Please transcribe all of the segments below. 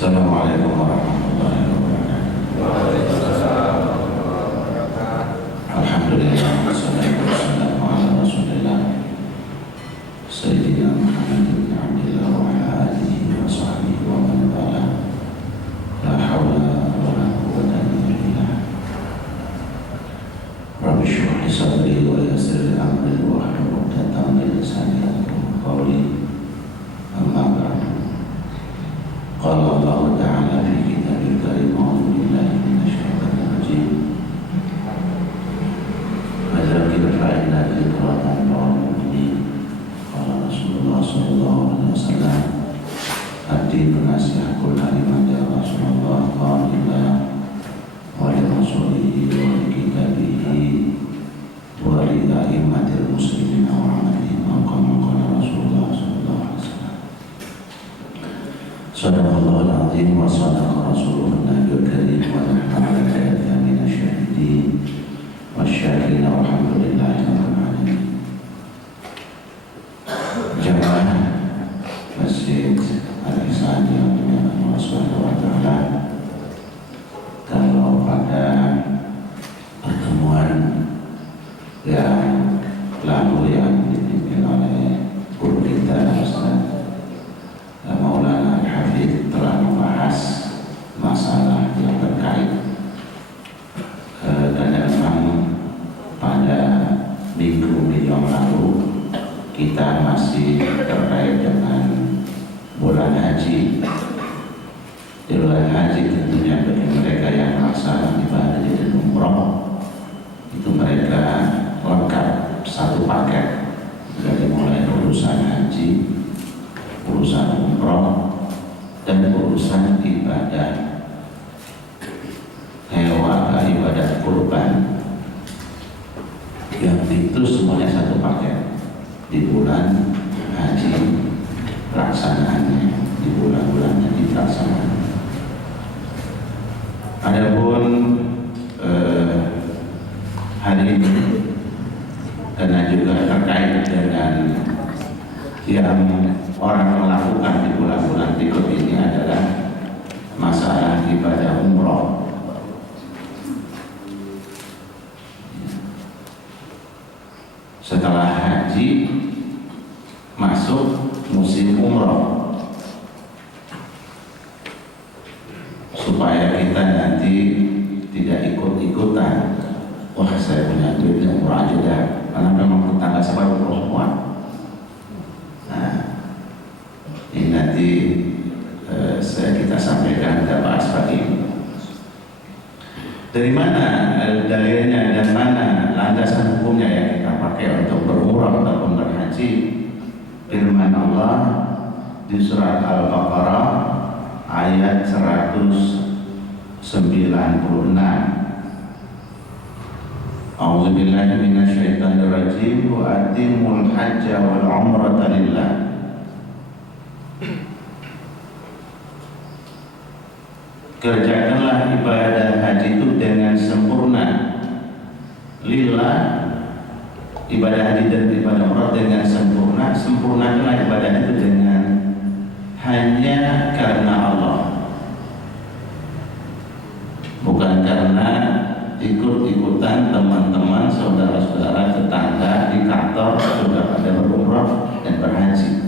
Assalamualaikum warahmatullahi wabarakatuh. Waalaikumsalam warahmatullahi wabarakatuh. Alhamdulillah, wassalatu wassalamu ala Rasulillah Sayyidina Muhammad bin Abdillah wa ala alihi wa sahbihi wa man wala. La hawla wa la quwwata illa billah. Rabbi shrah li sadri wa yassir li amri wa hlul 'uqdatam min lisani yafqahu qawli. Amma ba'du. Qala Allah Ta'ala fi kitabil karim, a'udzu billahi minasy syaithanir rajim. Fadzakir fa inna dzikra tanfa'ul mu'minin. Qala Rasulullah sallallahu alaihi wasallam, ad-dinu nasihatul kalimat ya Rasulullah, qala wa li rasulihi wa li kitabihi wa li a'immatil muslimin wa amatihim. Qala Rasulullah sallallahu alaihi wasallam, Sadaqallahul azim wa sadaqa rasuluhun nabiyul karim wa nahnu ala dzalika minasy syahidin wasyakirin walhamdulillahi rabbil alamin. Jamaah Masjid Al-Ihsan yang dimuliakan Allah Subhanahu wa taala, kalau pada pertemuan yang lalu yang dipimpin oleh guru kita Ustaz Maulana Al-Hafidh telah membahas masalah yang terkait dan memang pada minggu yang lalu kita masih terkait dengan bulan haji. Di bulan haji tentunya bagi mereka yang melaksanakan ibadah di umroh itu mereka lengkap satu paket dari mulai urusan haji, urusan umroh, dan urusan ibadah hewan, ibadah kurban, yang itu semuanya satu paket di bulan haji pelaksanaannya, di bulan-bulan haji pelaksanaannya. Adapun hari ini karena juga terkait dengan yang orang melakukan di bulan-bulan berikut ini adalah masalah ibadah umroh. Setelah haji masuk musim umroh, supaya kita nanti tidak ikut-ikutan. Wah, saya punya duit umroh aja dah, karena memang tetangga saya umroh semua. Ini nanti kita sampaikan, kita bahas pagi ini. Dari mana dalilnya dan mana landasan hukumnya yang kita pakai untuk berumrah ataupun berhaji? Firman Allah di surat Al-Baqarah ayat 196. A'udzubillahi minasyaitonir rajim. Wa atimul hajja wal umrata lillah. Kerjakanlah ibadah haji itu dengan sempurna. Lillah, ibadah haji dan ibadah umrah dengan sempurna. Sempurnakanlah ibadah itu dengan hanya karena Allah, bukan karena ikut-ikutan teman-teman, saudara-saudara, tetangga di kantor sudah pada berumrah dan berhaji.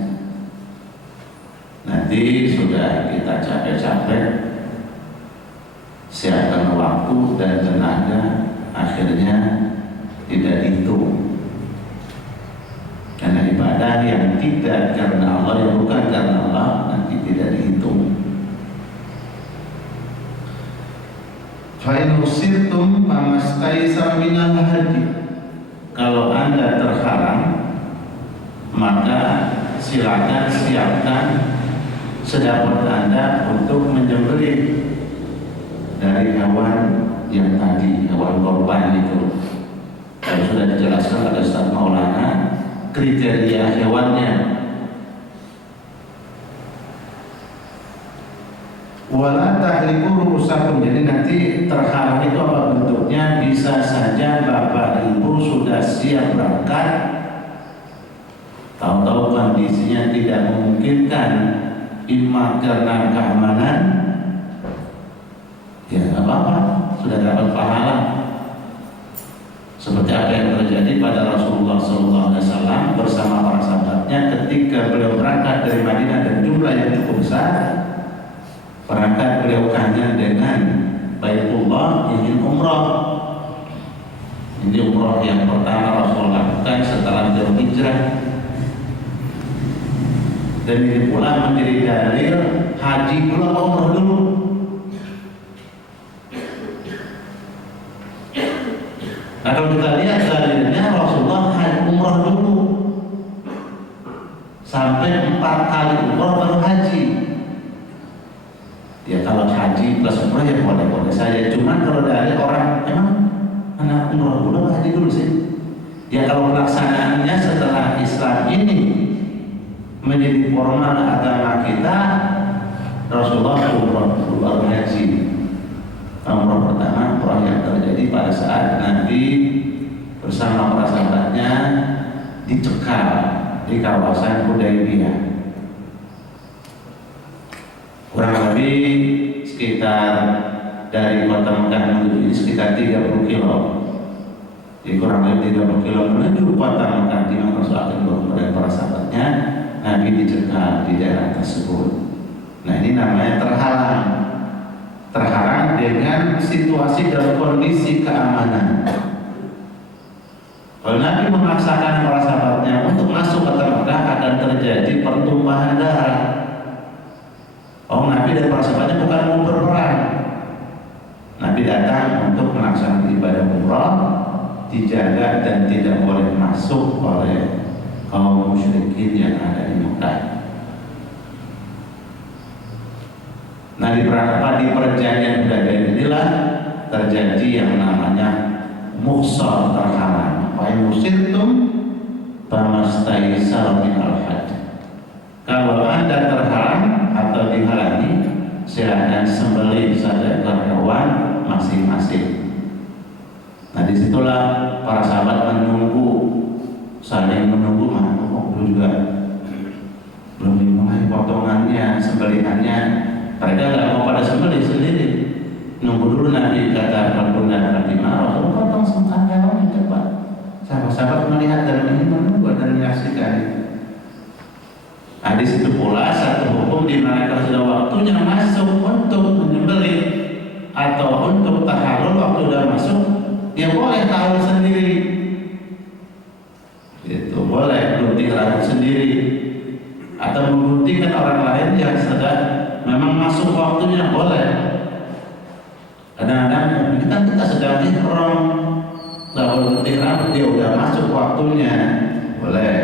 Nanti sudah kita capek-capek siapkan waktu dan tenaga, akhirnya tidak dihitung. Karena ibadah yang tidak karena Allah, yang bukan karena Allah, nanti tidak dihitung. Fa'in usirtum famastaisar minal haji. Kalau Anda terhalang, maka silakan siapkan sedapat Anda untuk menyembelih dari hewan yang tadi, hewan korban itu. Yang sudah dijelaskan oleh Ustaz Maulana kriteria hewannya. Wala tahliku ru'usakum. Jadi nanti terhalang itu apa bentuknya? Bisa saja Bapak Ibu sudah siap berangkat, tahu-tahu kondisinya tidak memungkinkan, imma karena keamanan ya nggak apa-apa, sudah dapat pahala. Seperti apa yang terjadi pada Rasulullah SAW bersama para sahabatnya ketika beliau berangkat dari Madinah dan jumlah yang cukup besar. Berangkat beliau kangen dengan Baitullah, ingin umrah. Ini umrah yang pertama Rasulullah lakukan setelah beliau hijrah. Dan ini pula menjadi dalil haji dulu atau umrah dulu. Nah, kalau kita lihat dalilnya Rasulullah umrah dulu sampai 4 kali umrah baru haji. Ya kalau haji plus umrah ya boleh-boleh saja. Cuman kalau dari orang emang anak umrah dulu haji dulu sih. Ya kalau pelaksanaannya setelah Islam ini menjadi formal agama kita, Rasulullah umrah dulu baru haji. Umrah pertama umrah yang terjadi pada saat Nabi bersama para sahabatnya dicekal di kawasan Hudaybiyah. Kurang lebih sekitar dari kota Mekah menuju ini sekitar 30 kilo. Jadi kurang lebih 30 kilo menuju kota Mekah di mana Rasulullah akan bertemu dengan para sahabatnya, Nabi dicekal di daerah tersebut. Nah ini namanya terhalang dengan situasi dan kondisi keamanan. Kalau Nabi memaksakan para sahabatnya untuk masuk ke Mekah akan terjadi pertumpahan darah. Oh, Nabi dan para sahabatnya bukan mau berperang. Nabi datang untuk melaksanakan ibadah umrah, dijaga dan tidak boleh masuk oleh kaum musyrikin yang ada di Mekah. Nah di perjanjian Hudaybiyah inilah terjadi yang namanya muhsar, terhalang. Wa musirtum famastaisar min al-hajj. Kalau Anda terhalang atau dihalangi, silakan sembelih saja hewan masing-masing. Nah disitulah para sahabat saling menunggu dulu juga belum dimulai potongannya, sembelihannya. Mereka nggak mau pada sembelih sendiri, nunggu dulu. Nabi kata perbunan Nabi Rasul potong semua hewan yang cepat. Sahabat-sahabat melihat dan ini menunggu dan menyaksikan. Nah di situ pula satu hukum di mana kalau sudah waktunya masuk untuk menyembelih atau untuk tahalul, waktu sudah masuk, dia boleh tahu sendiri. Itu boleh gunting rambut sendiri atau mengguntingkan orang lain yang sedang memang masuk waktunya, boleh. Kadang-kadang kita sedang ihram, lalu gunting rambut dia udah masuk waktunya, boleh.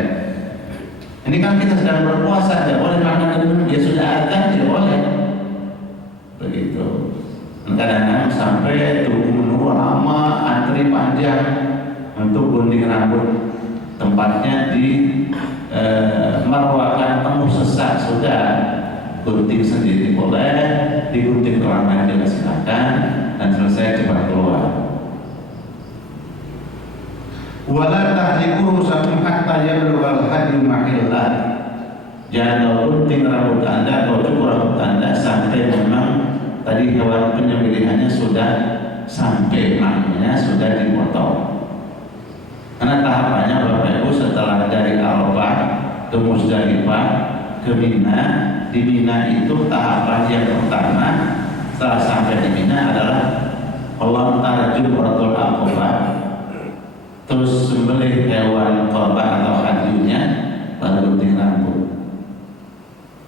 Ini kan kita sedang berpuasa, tidak boleh makan dulu. Dia sudah adzan, tidak boleh. Begitu. Kadang-kadang sampai tunggu lama, antri panjang untuk gunting rambut. Tempatnya di Marwakan penuh sesak, sudah gunting sendiri boleh, digunting orang lain juga silakan, dan selesai cepat keluar. Wala tahliku rusakum hatta yablughal hadyu mahillah. Jangan gunting rambut Anda atau cukur rambut Anda sampai memang tadi hewan penyembelihannya sudah sampai, maknanya sudah dipotong. Karena tahapannya Bapak Ibu setelah dari Arafah ke Muzdalifah ke Mina, di Mina itu tahapan yang pertama setelah sampai di Mina adalah melontar Jumratul Aqabah, terus sembelih hewan korban atau hadyunya, baru gunting rambut.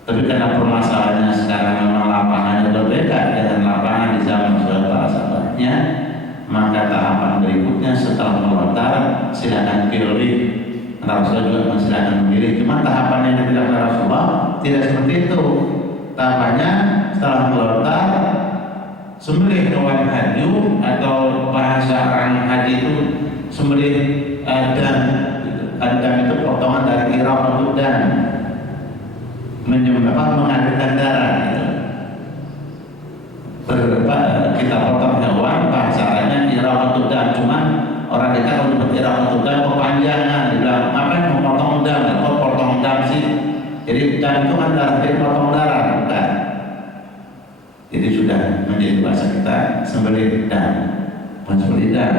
Tapi karena permasalahannya sekarang memang lapangannya berbeda dengan lapangan di zaman para sahabatnya, maka tahapan berikutnya setelah melontar silakan pilih. Rasulullah juga silakan memilih. Cuma tahapan yang dilakukan Rasulullah tidak seperti itu. Tahapannya setelah melontar sembelih hewan hadyu, atau bahasa orang haji itu sembelih dan adam itu potongan dari iraq untuk dan mengalirkan darah gitu. Kita potong hewan bahasanya iraq untuk dan, cuman orang kita kalau untuk iraq untuk dan kepanjangan, dibilang ngapain mau potong dan, kok potong dan sih? Jadi dan itu kan darah, jadi potong darah bukan. Jadi sudah sudah menjadi bahasa kita sembelih dan sembelih dan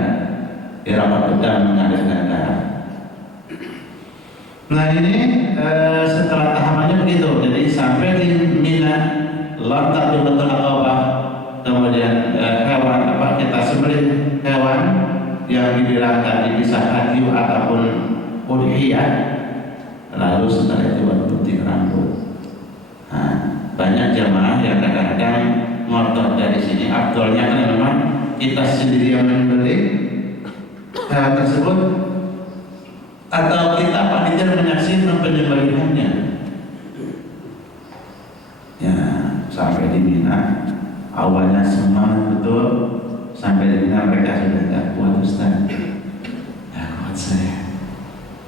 iramat pedang mengalirkan darah. Nah ini setelah tahapannya begitu, jadi sampai di Mina lontar di betul Aqabah, kemudian hewan apa kita sembelih hewan yang dibilang tadi bisa haji ataupun udhiyah, lalu setelah itu gunting rambut. Nah, banyak jamaah yang kadang-kadang ngotot dari sini. Afdolnya kan memang kita sendiri yang menyembelih hewan tersebut, atau kita panitia menyaksikan penyembelihannya. Ya, sampai di Mina awalnya semangat betul, sampai di Mina mereka sudah tidak kuat Ustaz, tidak kuat saya,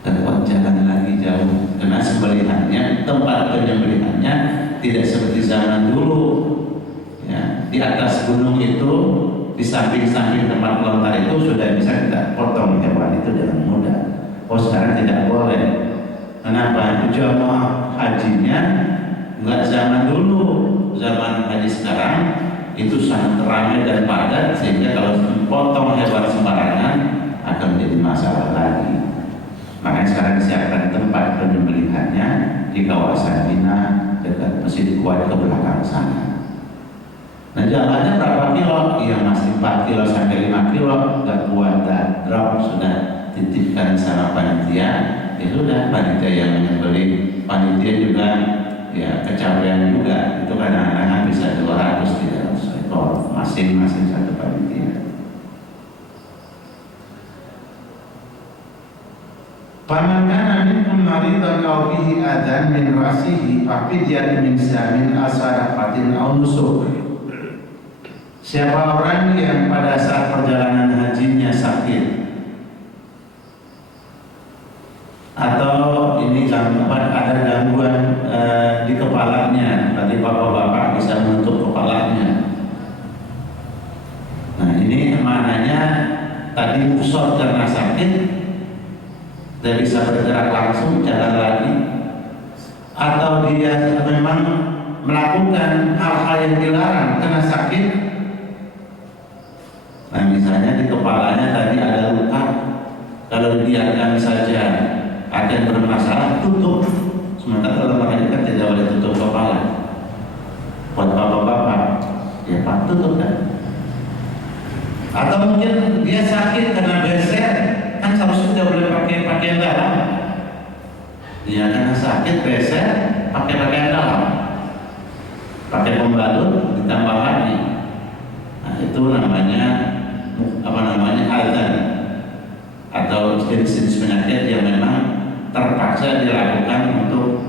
tidak kuat jalan lagi jauh, karena sembelihannya, tempat penyembelihannya tidak seperti zaman dulu. Ya, di atas gunung itu, di samping-samping tempat lontar itu sudah bisa kita potong hewan itu dengan mudah. Oh sekarang tidak boleh. Kenapa? Jamaah hajinya nggak zaman dulu, zaman haji sekarang itu sangat ramai dan padat, sehingga kalau potong hewan sembarangan akan menjadi masalah lagi. Makanya sekarang disiapkan tempat penyembelihannya di kawasan Mina dekat Masjid Kuat ke belakang sana. Nah jalannya berapa kilo? Iya masih 4 kilo sampai 5 kilo, nggak kuat dan drop, sudah titipkan sama panitia. Ya sudah, panitia yang menyembelih, panitia juga ya kecapean juga, itu kadang-kadang bisa 200-300 ekor masing-masing satu panitia. Paman kana minkum maridan aw bihi adan min ra'sihi fafidyatun min syamin asarafatin aw nusuk. Siapa orang yang pada saat perjalanan hajinya sakit, atau ini ada gangguan di kepalanya, berarti bapak-bapak bisa menutup kepalanya. Nah ini maknanya tadi musor karena sakit, tidak bisa bergerak langsung, jalan lagi, atau dia memang melakukan hal-hal yang dilarang karena sakit. Nah misalnya di kepalanya tadi ada luka, kalau dibiarkan saja akan bermasalah, tutup. Sementara kalau makanya kan tidak boleh tutup kepala. Buat bapak-bapak, ya pak tutup kan. Atau mungkin dia sakit karena beser, kan seharusnya tidak boleh pakai pakaian dalam. Dia karena sakit beser, pakai pakaian dalam, pakai pembalut ditambah lagi. Nah itu namanya azan, atau jenis-jenis penyakit yang memang terpaksa dilakukan untuk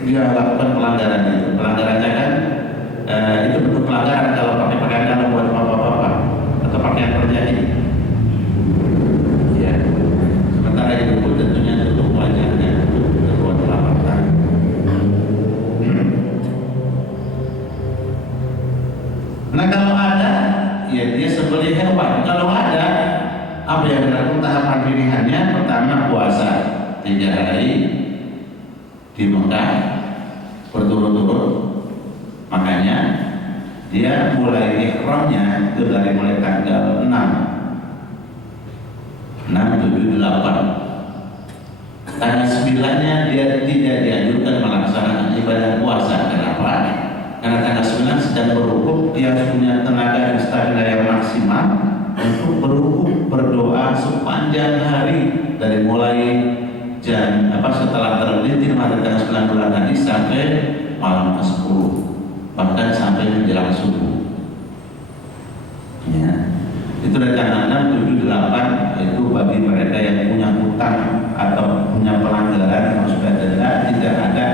dia lakukan pelanggaran itu. Pelanggarannya kan itu bentuk pelanggaran kalau pakai pakaian dalam buat bapak-bapak atau pakaian kerja ini. Ya. Sementara itu pun tentunya tutup wajahnya, tutup kedua telapak tangan. Nah kalau ada, ya dia sembelih hewan. Kalau ada, apa yang dilakukan tahapan pilihannya? Pertama puasa 3 hari di Mekah berturut-turut. Makanya dia mulai ihramnya itu dari mulai tanggal 6, 7, 8. Tanggal 9-nya dia tidak dianjurkan melaksanakan ibadah puasa. Kenapa? Karena tanggal 9 sedang berwukuf, dia harus punya tenaga dan stamina yang maksimal untuk berwukuf, berdoa sepanjang hari dari mulai setelah tergelincir pada tanggal 9 bulan tadi sampai malam ke-10, bahkan sampai menjelang subuh. Ya. Itu dari tanggal 6, 7, 8 itu bagi mereka yang punya hutang atau punya pelanggaran yang sudah denda, tidak ada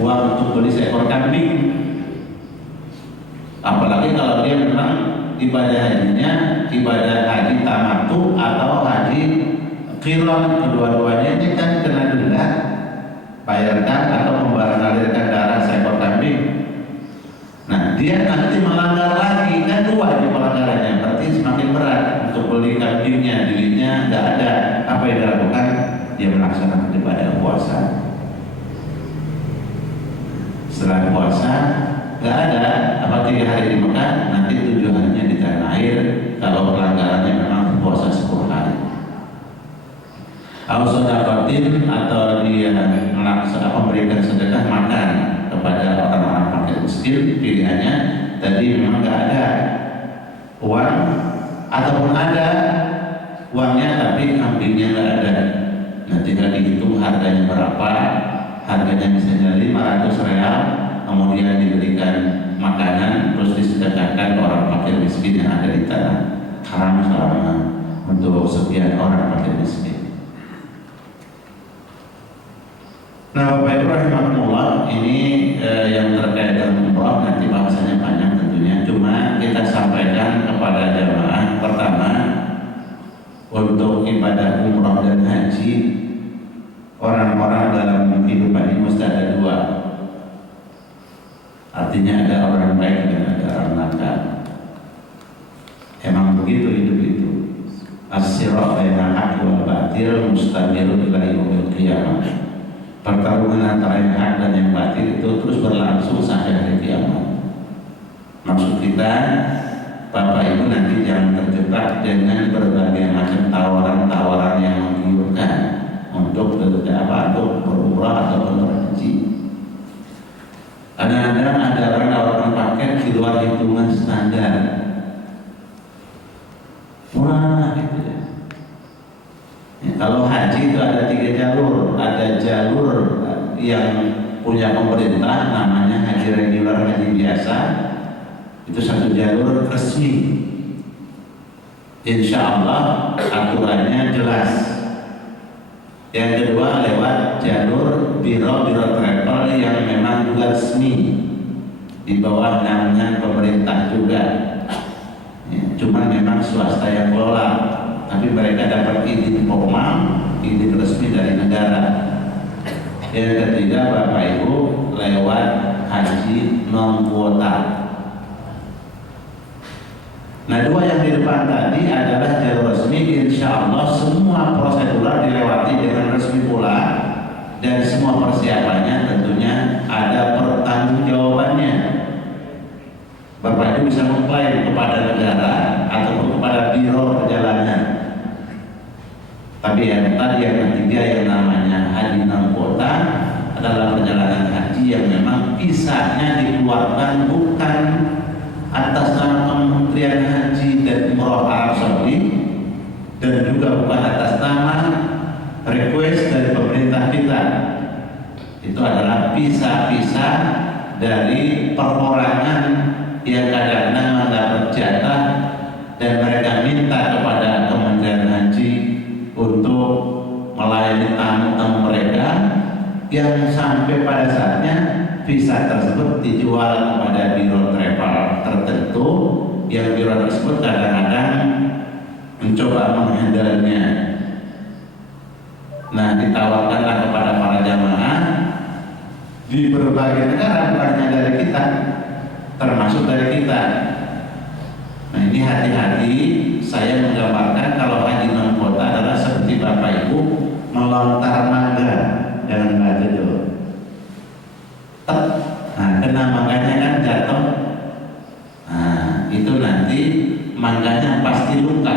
uang untuk beli seekor kambing. Apalagi kalau dia memang ibadah hajinya ibadah haji tamattu atau haji qiran, kedua-duanya ini kan kena denda, bayarkan atau mengalirkan darah seekor kambing. Nah dia nanti melanggar lagi, kan 2 ini pelanggarannya, berarti semakin berat untuk beli kambingnya, dirinya nggak ada. Apa yang dilakukan? Dia melaksanakan ibadah puasa. Setelah puasa nggak ada. Apa 3 hari di Mekah, nanti 7 harinya di tanah air kalau pelanggarannya memang puasa 10 hari. Al-Sodakotin atau dia memberikan sedekah makan kepada orang-orang fakir miskin, pilihannya tadi memang nggak ada uang, ataupun ada uangnya tapi kambingnya nggak ada. Nah, tinggal dihitung harganya berapa, harganya misalnya 500 real, kemudian diberikan makanan terus disedekahkan ke orang fakir miskin yang ada di tanah haram selama untuk sekian orang fakir miskin. Nah, Bapak Ibu rahimahumullah, ini yang terkait dengan umrah, nanti bahasanya panjang tentunya. Cuma kita sampaikan kepada jamaah, pertama untuk ibadah umrah dan haji, orang-orang dalam kehidupan ini mesti ada 2. Artinya ada orang baik dan ada orang nakal. Emang begitu hidup itu. As-sirat bainal haqqi wal batil mustamirun ila yaumil qiyamah. Pertarungan antara yang hak dan yang batil itu terus berlangsung sampai hari kiamat. Maksud kita, Bapak Ibu nanti jangan terjebak dengan berbagai macam tawaran-tawaran yang menggiurkan untuk berumrah atau berhaji. Kadang-kadang ada orang paket di luar hitungan standar. Murah gitu ya. Kalau haji itu ada 3 jalur, ada jalur yang punya pemerintah namanya haji reguler, haji biasa, itu 1 jalur resmi. Insya Allah aturannya jelas. Yang kedua lewat jalur biro travel yang memang juga resmi di bawah naungan pemerintah juga. Cuman memang swasta yang kelola, tapi mereka dapat izin formal, izin resmi dari negara. Yang ketiga Bapak Ibu lewat haji non kuota. Nah, 2 yang di depan tadi adalah jalur resmi. Insya Allah semua prosedur dilewati dengan resmi pula, dan semua persiapannya tentunya ada pertanggungjawabannya. Bapak Ibu bisa mengklaim kepada negara ataupun kepada biro perjalanan. Tapi yang tadi yang ketiga yang namanya haji non kuota adalah perjalanan haji yang memang visanya dikeluarkan bukan atas nama Kementerian Haji dan Umrah Arab Saudi, dan juga bukan atas nama request dari pemerintah kita. Itu adalah visa-visa dari perorangan yang kadang-kadang mendapat jatah dan mereka minta kepada Kementerian Haji untuk melayani tamu-tamu mereka, yang sampai pada saatnya visa tersebut dijual kepada biro travel tertentu, yang biro tersebut kadang-kadang mencoba menghandle-nya. Nah, ditawarkanlah kepada para jamaah di berbagai negara, bukan hanya dari kita, termasuk dari kita. Nah, ini hati-hati. Saya menggambarkan kalau haji non kuota adalah seperti Bapak Ibu melontar mangga, jangan baca dulu. Nah, kena mangganya kan jatuh. Nah, itu nanti mangganya pasti luka,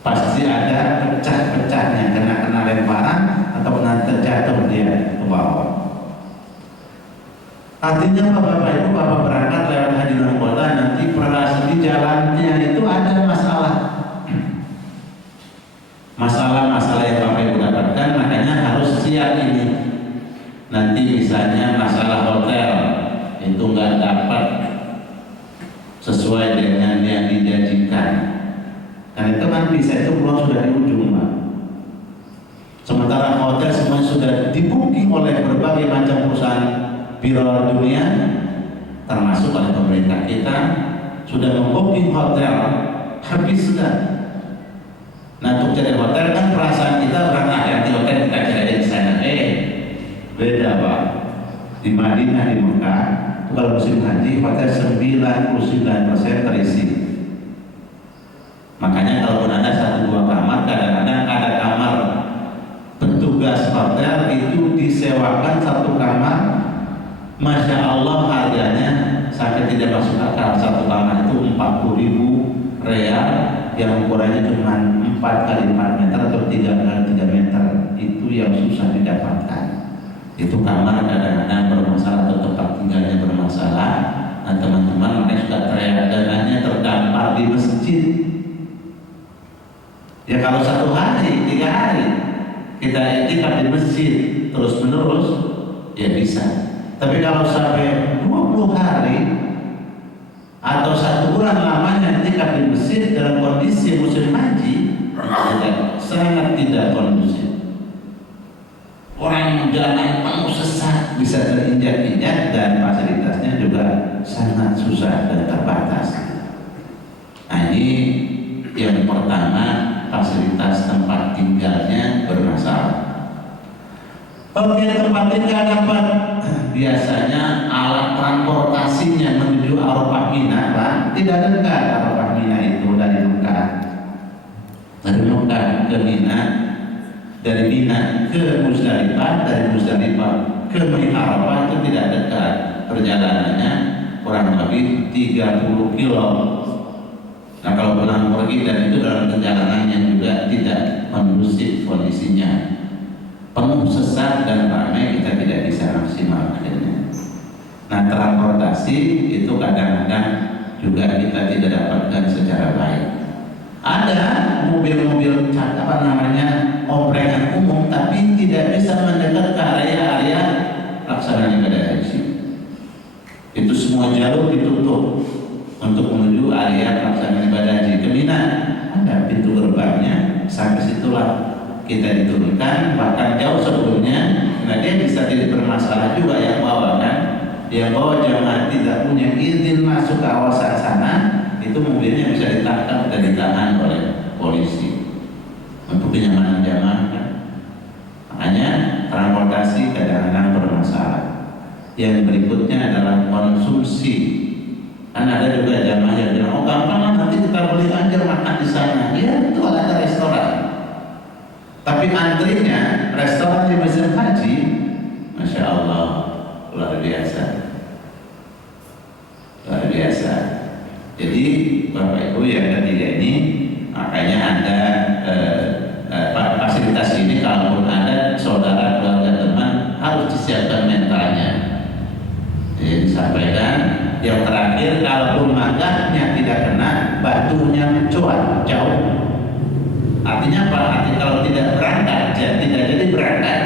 pasti ada pecah-pecahnya, kena lemparan atau terjatuh dia ke bawah. Artinya Bapak Ibu, Bapak berangkat lewat haji non kuota, nanti perasaan di jalannya itu ada masalah yang Bapak Ibu dapatkan, makanya harus siap ini. Nanti misalnya masalah hotel itu nggak dapat sesuai dengan yang dijanjikan, karena itu kan visa itu pulang sudah di ujung, Pak. Sementara hotel semua sudah di-booking oleh berbagai macam perusahaan biro dunia, termasuk oleh pemerintah kita, sudah membooking hotel habis sudah. Nah, untuk cari hotel kan perasaan kita orang di hotel kita cari di sana, beda Pak. Di Madinah, di Mekah, kalau musim haji hotel 99% terisi. Makanya kalaupun ada 1-2 kamar, kadang-kadang ada kamar petugas hotel itu disewakan 1 kamar Masya Allah harganya sampai tidak masuk akal. Satu kamar itu 40.000 real yang ukurannya cuma 4 kali 4 meter atau 3 kali 3 meter. Itu yang susah didapatkan. Itu kamar kadang-kadang bermasalah atau tempat tinggalnya bermasalah. Nah teman-teman makanya sudah teriak dananya terdampar di masjid. Ya kalau 1 hari, 3 hari kita iktikaf di masjid terus menerus ya bisa. Tapi kalau sampai 20 hari atau 1 bulan lamanya iktikaf di masjid dalam kondisi musim haji, sangat tidak kondusif. Orang jalan penuh sesak, bisa terinjak-injak, dan fasilitasnya juga sangat susah dan terbatas. Nah ini yang pertama, fasilitas tempat tinggalnya bermasalah. Oke, tempat tinggal dapat, biasanya alat transportasinya menuju Arafah Mina, Pak, tidak dekat. Arafah Mina itu dari Mekah ke Mina, dari Mina ke Musdalifah, dari Musdalifah ke Arafah itu tidak dekat. Perjalanannya kurang lebih 30 kilo. Nah kalau pulang pergi dan itu dalam perjalanannya juga tidak kondusif kondisinya, penuh sesak dan ramai, kita tidak bisa maksimal akhirnya. Nah transportasi itu kadang-kadang juga kita tidak dapatkan secara baik. Ada mobil-mobil omprengan umum tapi tidak bisa mendekat ke area-area pelaksanaan ibadah haji. Itu semua jalur ditutup untuk menuju area pelaksanaan ibadah haji. Ke Mina ada pintu gerbangnya, sampai situlah kita diturunkan, bahkan jauh sebelumnya. Nah dia bisa tidak bermasalah juga yang bawa kan, yang bawa jamaah tidak punya izin masuk ke kawasan sana, itu mobilnya bisa ditangkap dan ditahan oleh polisi untuk kenyamanan jamaah kan. Makanya transportasi kadang-kadang bermasalah. Yang berikutnya adalah konsumsi. Kan ada juga jamaah yang bilang, oh gampang lah, nanti kita beli aja makan di sana. Ya itu ada restoran. Tapi antrinya restoran di musim haji, Masya Allah, luar biasa, luar biasa. Jadi Bapak Ibu yang ketiga ini, makanya ada fasilitas ini, kalaupun ada saudara, keluarga, teman, harus disiapkan mentalnya. Jadi disampaikan. Yang terakhir, kalaupun magahnya tidak kena, batunya mencuat jauh. Artinya apa? Artinya kalau tidak berangkat, tidak jadi berangkat,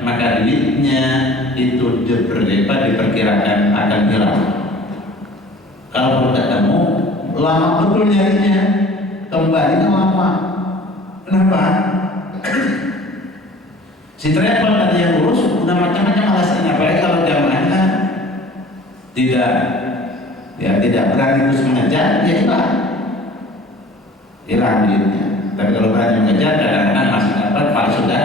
maka duitnya itu diperkirakan akan hilang. Kalau ketemu, lama betul nyarinya, kembalinya lama. Kenapa? Si travel tadi yang urus udah macam-macam alasannya, apalagi kalau jamaahnya tidak berani terus mengejar, ya hilang duitnya. Tapi kalau berani mengejar, kadang-kadang masih dapat, kalau sudah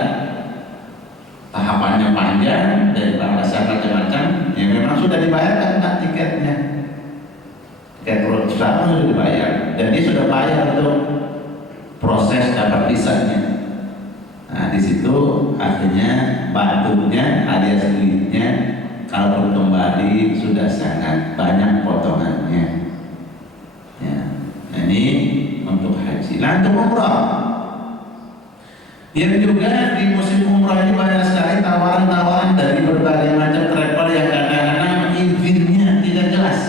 tahapannya panjang dari bahasa macam-macam, ya memang sudah dibayarkan kan tiketnya, tiket pesawat sudah dibayar, dan dia sudah bayar untuk proses dapat visanya. Nah di situ akhirnya batunya alias duitnya, kalau kembali sudah sangat banyak potongannya. Ya, nah ini untuk haji. Nah untuk umrah, yang juga di musim umrah ini banyak sekali tawaran-tawaran dari berbagai macam travel yang kadang-kadang izinnya tidak jelas.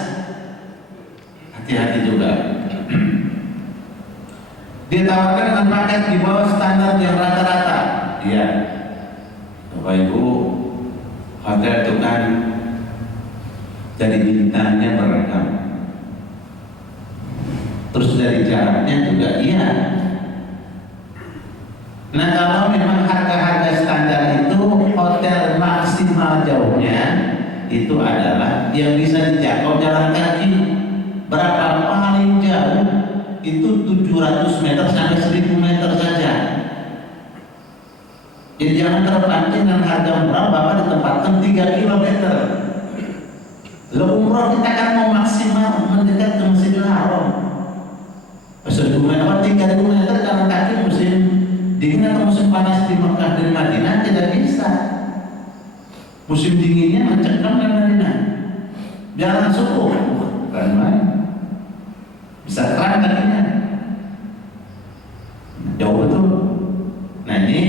Hati-hati juga. Ditawarkan dengan paket di bawah standar yang rata-rata. Iya, Bapak Ibu, hotel itu kan dari bintangnya beragam. Terus dari jaraknya juga iya. Nah kalau memang harga-harga standar itu, hotel maksimal jauhnya itu adalah yang bisa dijangkau jalan kaki. Berapa paling jauh? Itu 700 meter sampai 1000 meter saja. Jadi jangan terpancing dengan harga murah, Bapak ditempatkan 3 kilometer. Lo umroh kita kan mau maksimal mendekat ke Masjidil Haram. 1000 meter, 3000 meter jalan kaki musim dingin atau musim panas di Mekah dan Madinah tidak bisa. Musim dinginnya mencekam dan ringan. Jalan subuh, bukan main. Bisa keren kakinya. Jauh betul. Nah ini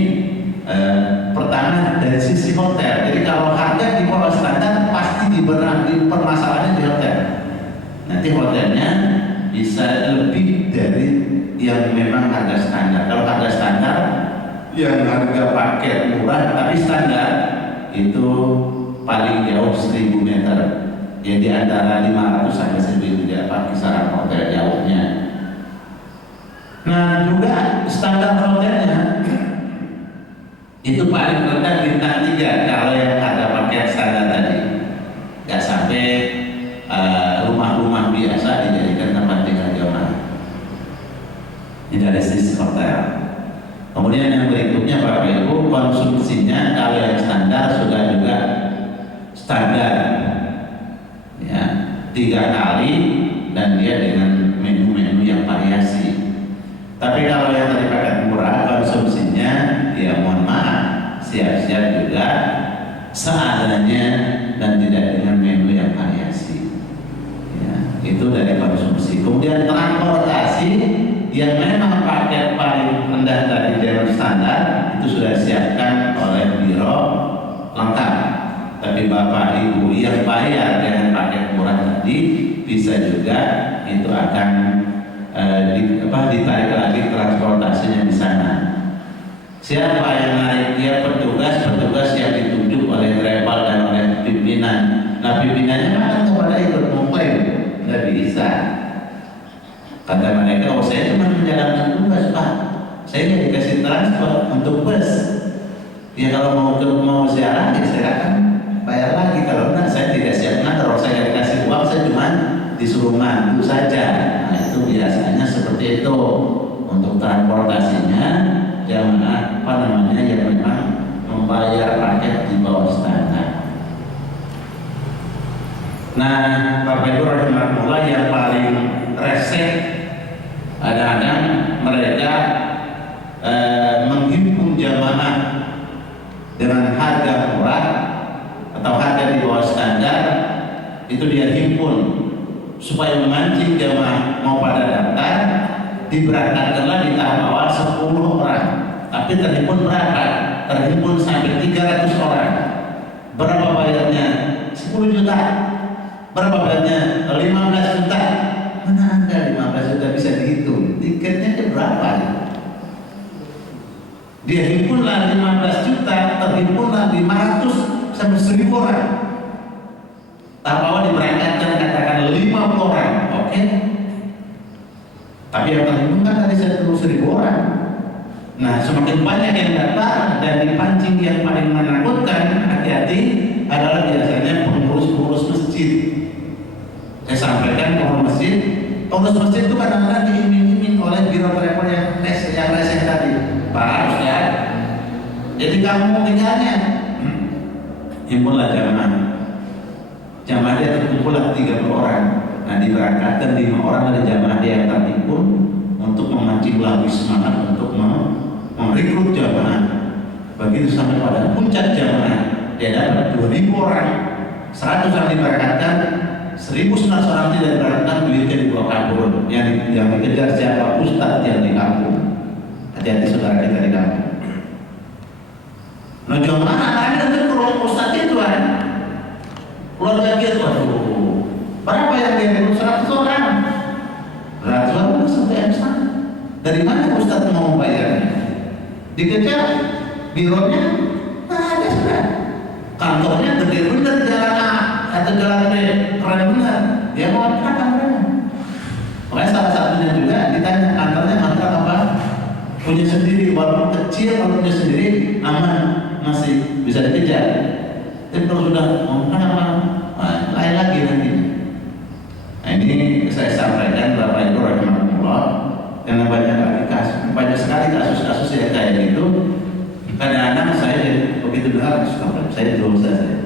pertama dari sisi hotel. Jadi kalau harga di bawah standar pasti permasalahannya di hotel. Nanti hotelnya bisa lebih dari yang memang harga standar. Kalau harga standar yang harga paket murah tapi standar itu paling jauh 1000 meter. Jadi antara 500 sampai 1000 kisaran hotel jauhnya. Nah juga standar hotelnya itu paling rendah bintang 3 kalau yang harga paket standar tadi. Nggak sampai rumah-rumah biasa dijadikan tempat tinggal jemaah. Ini dari sisi hotel. Kemudian yang berikutnya Bapak Ibu, konsumsinya kalau yang standar sudah juga standar ya 3 kali dan dia dengan menu-menu yang variasi. Tapi kalau yang tadi paket murah konsumsinya ya mohon maaf siap-siap juga seadanya dan tidak dengan menu yang variasi. Ya, itu dari konsumsi. Kemudian transportasi yang memang paket paling rendah dari jalur standar itu sudah disiapkan oleh biro lengkap. Tapi Bapak Ibu yang bayar dengan paket murah tadi bisa juga itu akan ditarik lagi transportasinya di sana. Siapa yang narik dia? Petugas yang ditunjuk oleh travel dan oleh pimpinan. Nah pimpinannya kan kepada ikut mengklaim, nggak bisa. Kata mereka, oh saya cuma menjalankan tugas Pak, saya nggak dikasih transport untuk bus. Ya kalau mau ziarah ya saya akan bayar lagi. Kalau enggak saya tidak siap. Nah kalau saya nggak dikasih uang saya cuma disuruh mantu saja. Nah itu biasanya seperti itu. Untuk transportasinya jamaah yang memang membayar paket di bawah standar. Nah Bapak Ibu rahimahullah yang paling resek kadang-kadang mereka menghimpun jamaah dengan harga murah atau harga di bawah standar, itu dia himpun supaya memancing jamaah mau pada daftar. Diberangkatkanlah di tahap awal 10 orang, tapi terhimpun berapa? Terhimpun sampai 300 orang. Berapa bayarnya? 10 juta. Berapa bayarnya? 15 juta. Mana ada 15 juta bisa dihitung? Tiketnya itu berapa? Dia himpunlah 15 juta, terhimpunlah 500 sampai 1000 orang. Tahap awal diberangkatkan katakan 50 orang, oke? Tapi yang terhimpun kan tadi 1000 orang. Nah semakin banyak yang datang dan dipancing yang paling menakutkan, hati-hati adalah biasanya pengurus masjid. Saya sampaikan pengurus masjid itu kadang-kadang diiming-iming oleh biro travel yang reseh tadi. Pak Ustaz, jadi kamu tinggalnya himpunlah jamaah dia terkumpullah 30 orang. Nah diberangkatkan 5 orang dari jamaah dia yang terhimpun untuk memancing lagi semangat untuk merekrut jamaah. Begitu sampai pada puncak jamaah dia dapat 2000 orang, 100 orang diberangkatkan, 1900 orang tidak diberangkatkan, duitnya dibawa kabur. Yang dikejar siapa? Ustadz yang di kampung. Hati-hati saudara kita di kampung. Nah jamaah ada keluar ustadz itu kan, keluarga dia tuh aduh. Berapa yang dia rekrut? 100 orang. 100 orang sampai sana. Dari mana Ustadz mau membayarnya? Dikejar bironya, nah ada sudah. Kantornya gede bener, jalan A atau jalan B, keren bener. Dia mau berapa mereka? Makanya salah satunya juga ditanya kantornya kantor apa? Punya sendiri, walaupun kecil kalau punya sendiri aman, masih bisa dikejar. Tapi kalau sudah mau apa? Lain lagi nanti. Nah ini saya sampaikan Bapak Ibu rahimahullah, karena banyak sekali kasus-kasus yang kayak gitu. Kadang-kadang saya begitu dengar saya dosa saya.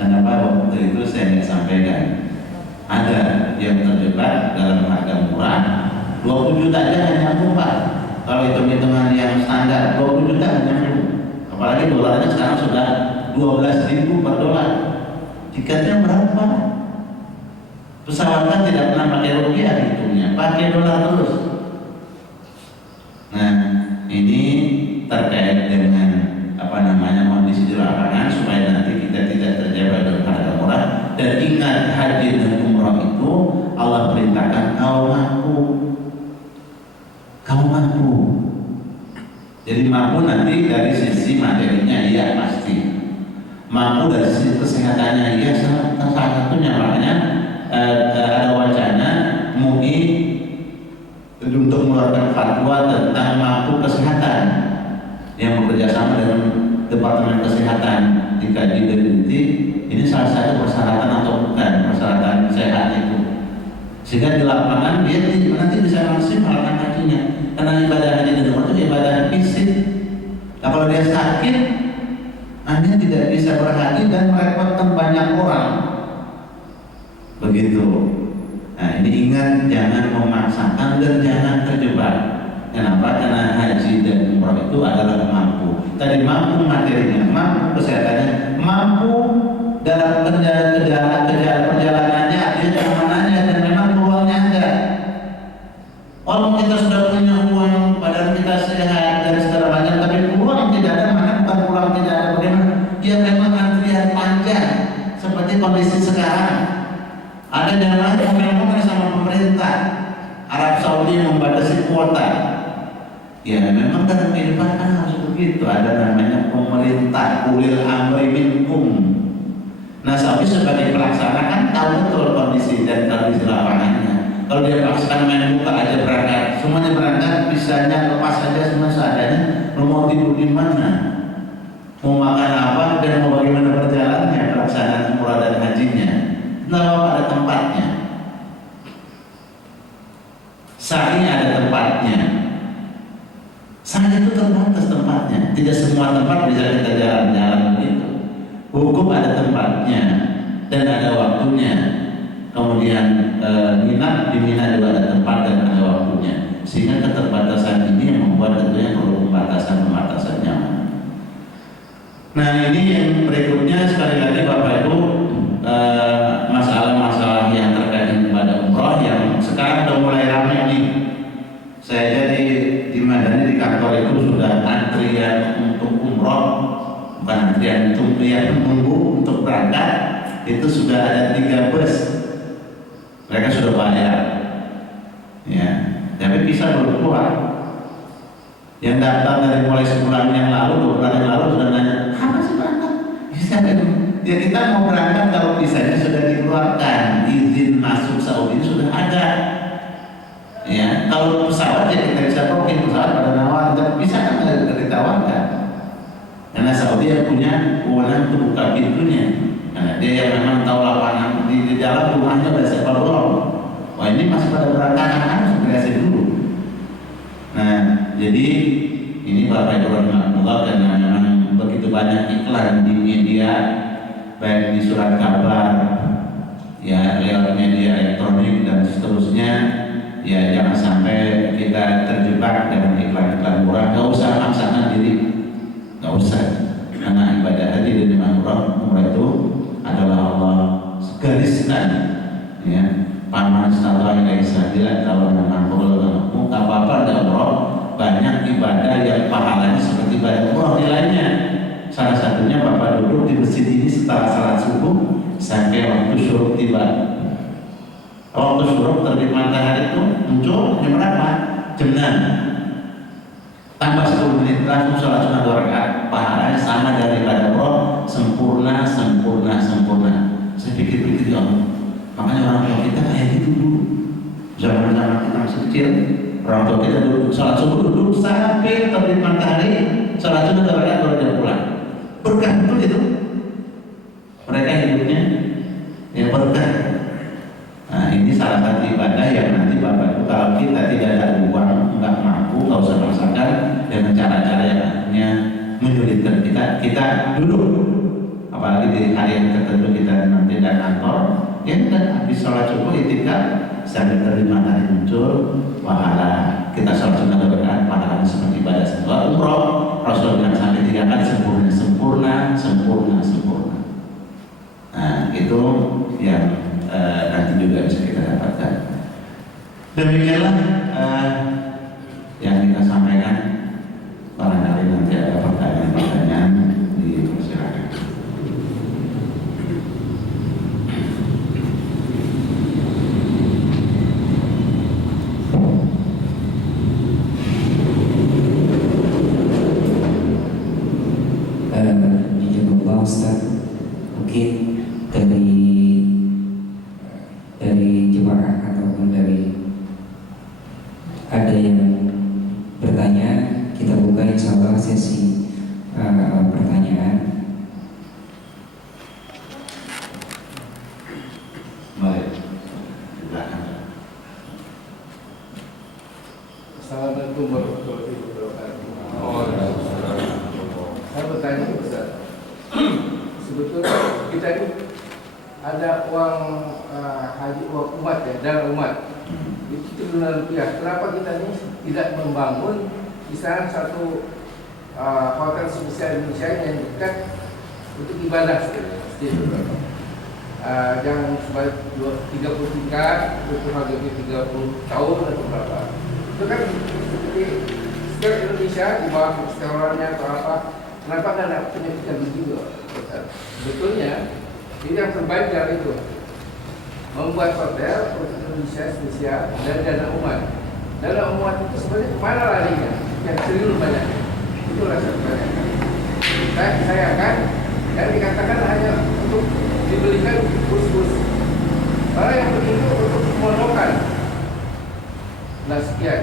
Kenapa waktu itu saya nggak sampaikan? Ada yang terjebak dalam harga murah, 20 juta aja nggak nyambung Pak. Kalau hitung-hitungan yang standar 20 juta nggak nyambung. Apalagi dolarnya sekarang sudah 12.000 per dolar. Tiketnya berapa? Pesawat kan tidak pernah pakai rupiah hitungnya, pakai dolar terus. Nah, ini terkait dengan kondisi di lapangan supaya nanti kita tidak terjebak dengan harga murah. Dan ingat, haji dan umroh itu Allah perintahkan kau mampu. Jadi mampu nanti dari sisi materinya iya pasti, mampu dari sisi kesehatannya iya salah satunya. Makanya ada wacana MUI untuk mengeluarkan fatwa tentang mampu kesehatan yang bekerjasama dengan Departemen Kesehatan dikaji dan diteliti. Ini salah satu persyaratan atau bukan persyaratan sehat itu, sehingga di lapangan dia nanti bisa maksimalkan hajinya. Karena ibadah haji dan umroh itu ibadah fisik. Nah, kalau dia sakit, Anda tidak bisa berhaji dan merepotkan banyak orang. Begitu. Nah, ini ingat, jangan memaksakan dan jangan terjebak. Kenapa? Karena haji dan umroh itu adalah mampu. Tadi mampu materinya, mampu kesehatannya, mampu dalam perjalanannya, artinya keamanannya, dan memang peluangnya ada. Walaupun kita sudah punya uang, badan kita sehat dan segala macam, tapi peluang tidak ada. Mana bukan peluang tidak ada, bagaimana? Ya memang antrian panjang seperti kondisi sekarang. Ada jamaah ngomong sama pemerintah Arab Saudi membatasi kuota. Ya memang dalam kehidupan kan harus begitu. Ada namanya pemerintah, ulil amri minkum. Nah, Saudi sebagai pelaksana kan tahu betul kondisi dan kondisi lapangannya. Kalau dia paksakan main buka aja berangkat, semuanya berangkat, bisanya lepas saja semua seadanya. Lu mau tidur di mana? Mau makan apa dan mau bagaimana perjalanannya pelaksanaan umrah dan hajinya? Nah, pada tempatnya. Sa'i ada tempatnya. Sa'i itu terbatas tempatnya. Tidak semua tempat bisa kita jalan-jalan begitu. Hukum ada tempatnya dan ada waktunya. Kemudian Mina, di Mina juga ada tempat dan ada waktunya. Sehingga keterbatasan ini yang membuat tentunya perlu pembatasan nyaman. Nah, ini yang berikutnya sekali lagi Bapak Ibu, masalah-masalah yang terkait ibadah umroh yang sekarang sudah mulai ramai nih. Saya jadi di Madani di kantor itu sudah antrian untuk umroh, bukan antrian, untuk menunggu untuk berangkat itu sudah ada 3 bus. Mereka sudah bayar, ya, tapi bisa belum keluar. Yang datang dari mulai sebulan yang lalu, 2 bulan yang lalu sudah nanya, apa sih berangkat? Ya kita mau berangkat kalau visanya sudah dikeluarkan, izin masuk Saudi sudah ada. Ya, kalau pesawat ya kita bisa booking pesawat pada nawar, bisa kan nggak ditawarkan? Karena Saudi yang punya wewenang untuk buka pintunya. Karena dia yang memang tahu lapangan di dalam rumahnya ada siapa belum. Wah, ini masih pada berantakan, harus beresin dulu. Nah, jadi ini Bapak Ibu rahimahullah, karena memang begitu banyak iklan di media, baik di surat kabar, ya lewat media elektronik dan seterusnya, ya jangan sampai kita terjebak dengan iklan-iklan murah. Gak usah maksakan diri, gak usah, karena ibadah haji dan umrah itu adalah Allah gariskan, ya. Paman setelah ilaihi sabila, kalau memang perlu apa-apa ada umrah, banyak ibadah yang pahalanya seperti ibadah umrah nilainya. Salah satunya Bapak duduk di masjid ini setelah salat subuh sampai waktu syuruk tiba. Waktu syuruk terbit matahari itu muncul jam berapa? Jam 6. Tambah 10 menit langsung salat sunat 2 rakaat, pahalanya sama dari ibadah umrah, sempurna. Saya pikir-pikir, ya Allah, makanya orang tua kita kayak gitu dulu. Zaman-zaman kita masih kecil, orang tua kita duduk salat subuh, duduk sampai terbit matahari, salat sunat 2 rakaat baru dia pulang. Berkah betul itu. Mereka hidupnya ya berkah. Nah, ini salah satu ibadah yang nanti Bapak Ibu, kalau kita tidak ada uang, nggak mampu, nggak usah maksakan dengan cara-cara yang akhirnya menyulitkan kita duduk. Apalagi di hari yang tertentu kita nanti ada kantor, ya kan habis sholat subuh itikaf sampai terbit matahari muncul, pahala kita sholat sunat 2 rakaat, pahalanya seperti ibadah umroh. Rasul bilang sampai 3 kali sempurna. itu yang nanti juga bisa kita dapatkan. Demikianlah yang kita sampaikan. Barangkali nanti ada pertanyaan-pertanyaan, dipersilakan. Jazakallah Ustaz, mungkin dari jemaah ataupun dari ada yang bertanya, kita buka insyaallah sesi pertanyaan. Baik, silakan. Assalamualaikum warahmatullahi wabarakatuh. Saya bertanya Ustaz, sebetulnya kita ini ada uang haji, uang umat ya, dana umat itu triliunan rupiah. Kenapa kita ini tidak membangun di sana satu hotel sebesar Indonesia yang dekat untuk ibadah yang sebanyak 30 tingkat untuk harganya 30 tahun atau berapa? Itu kan seperti sekitar Indonesia di bawah restorannya atau apa. Kenapa nggak punya kita begitu? Sebetulnya ini yang terbaik dari itu membuat hotel untuk Indonesia spesial dan dana umat. Dana umat itu sebenarnya kemana larinya? Yang triliun banyak. Itu rasa kebanyakan. Saya kan yang dikatakan hanya untuk dibelikan bus-bus. Karena yang begitu untuk mondokan. Nah sekian.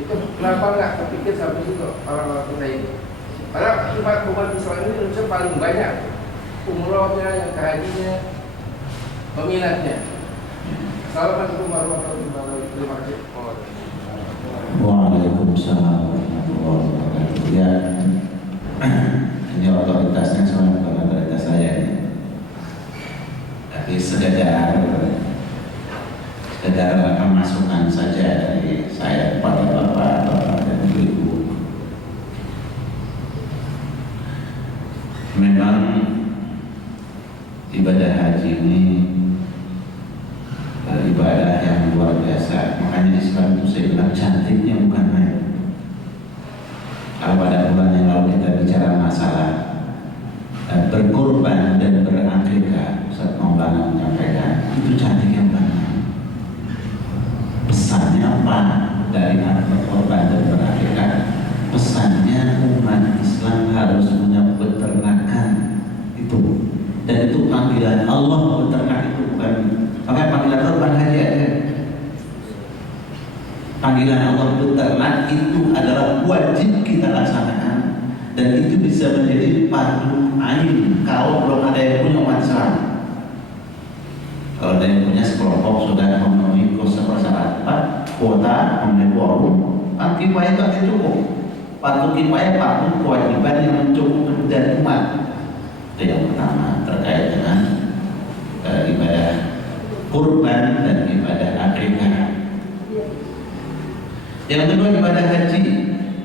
Itu kenapa nggak terpikir sampai itu orang-orang kita ini? Karena umat Islam ini Indonesia paling banyak umrohnya, yang hajinya, peminatnya. Assalamualaikum warahmatullahi wabarakatuh. Terima kasih. Waalaikumsalam warahmatullahi wabarakatuh. Ya, ini otoritasnya soalnya bukan otoritas saya. Tapi sekedar masukan saja dari saya kepada bapak dan ibu. Memang ibadah haji ini ibadah yang luar biasa. Makanya di Islam itu saya bilang cantiknya bukan main. Kalau pada bulan yang lalu kita bicara masalah berkorban dan berakikah, Ustaz Maulana menyampaikan itu cantiknya bukan main. Pesannya apa dari berkorban dan berakikah? Pesannya umat Islam harus punya peternakan itu, dan itu panggilan Allah. Peternak itu bukan pakai panggilan korban haji aja. Panggilan Allah beternak itu adalah wajib kita laksanakan, dan itu bisa menjadi fardu ain kalau belum ada yang punya umat Islam. Kalau ada yang punya sekelompok sudah memenuhi persyaratan kuota memenuhi quorum, kifayah itu artinya cukup. Fardu kifayah, fardu kewajiban yang mencukupkan dan umat. Itu yang pertama terkait dengan ibadah kurban dan ibadah akikah. Yang kedua ibadah haji.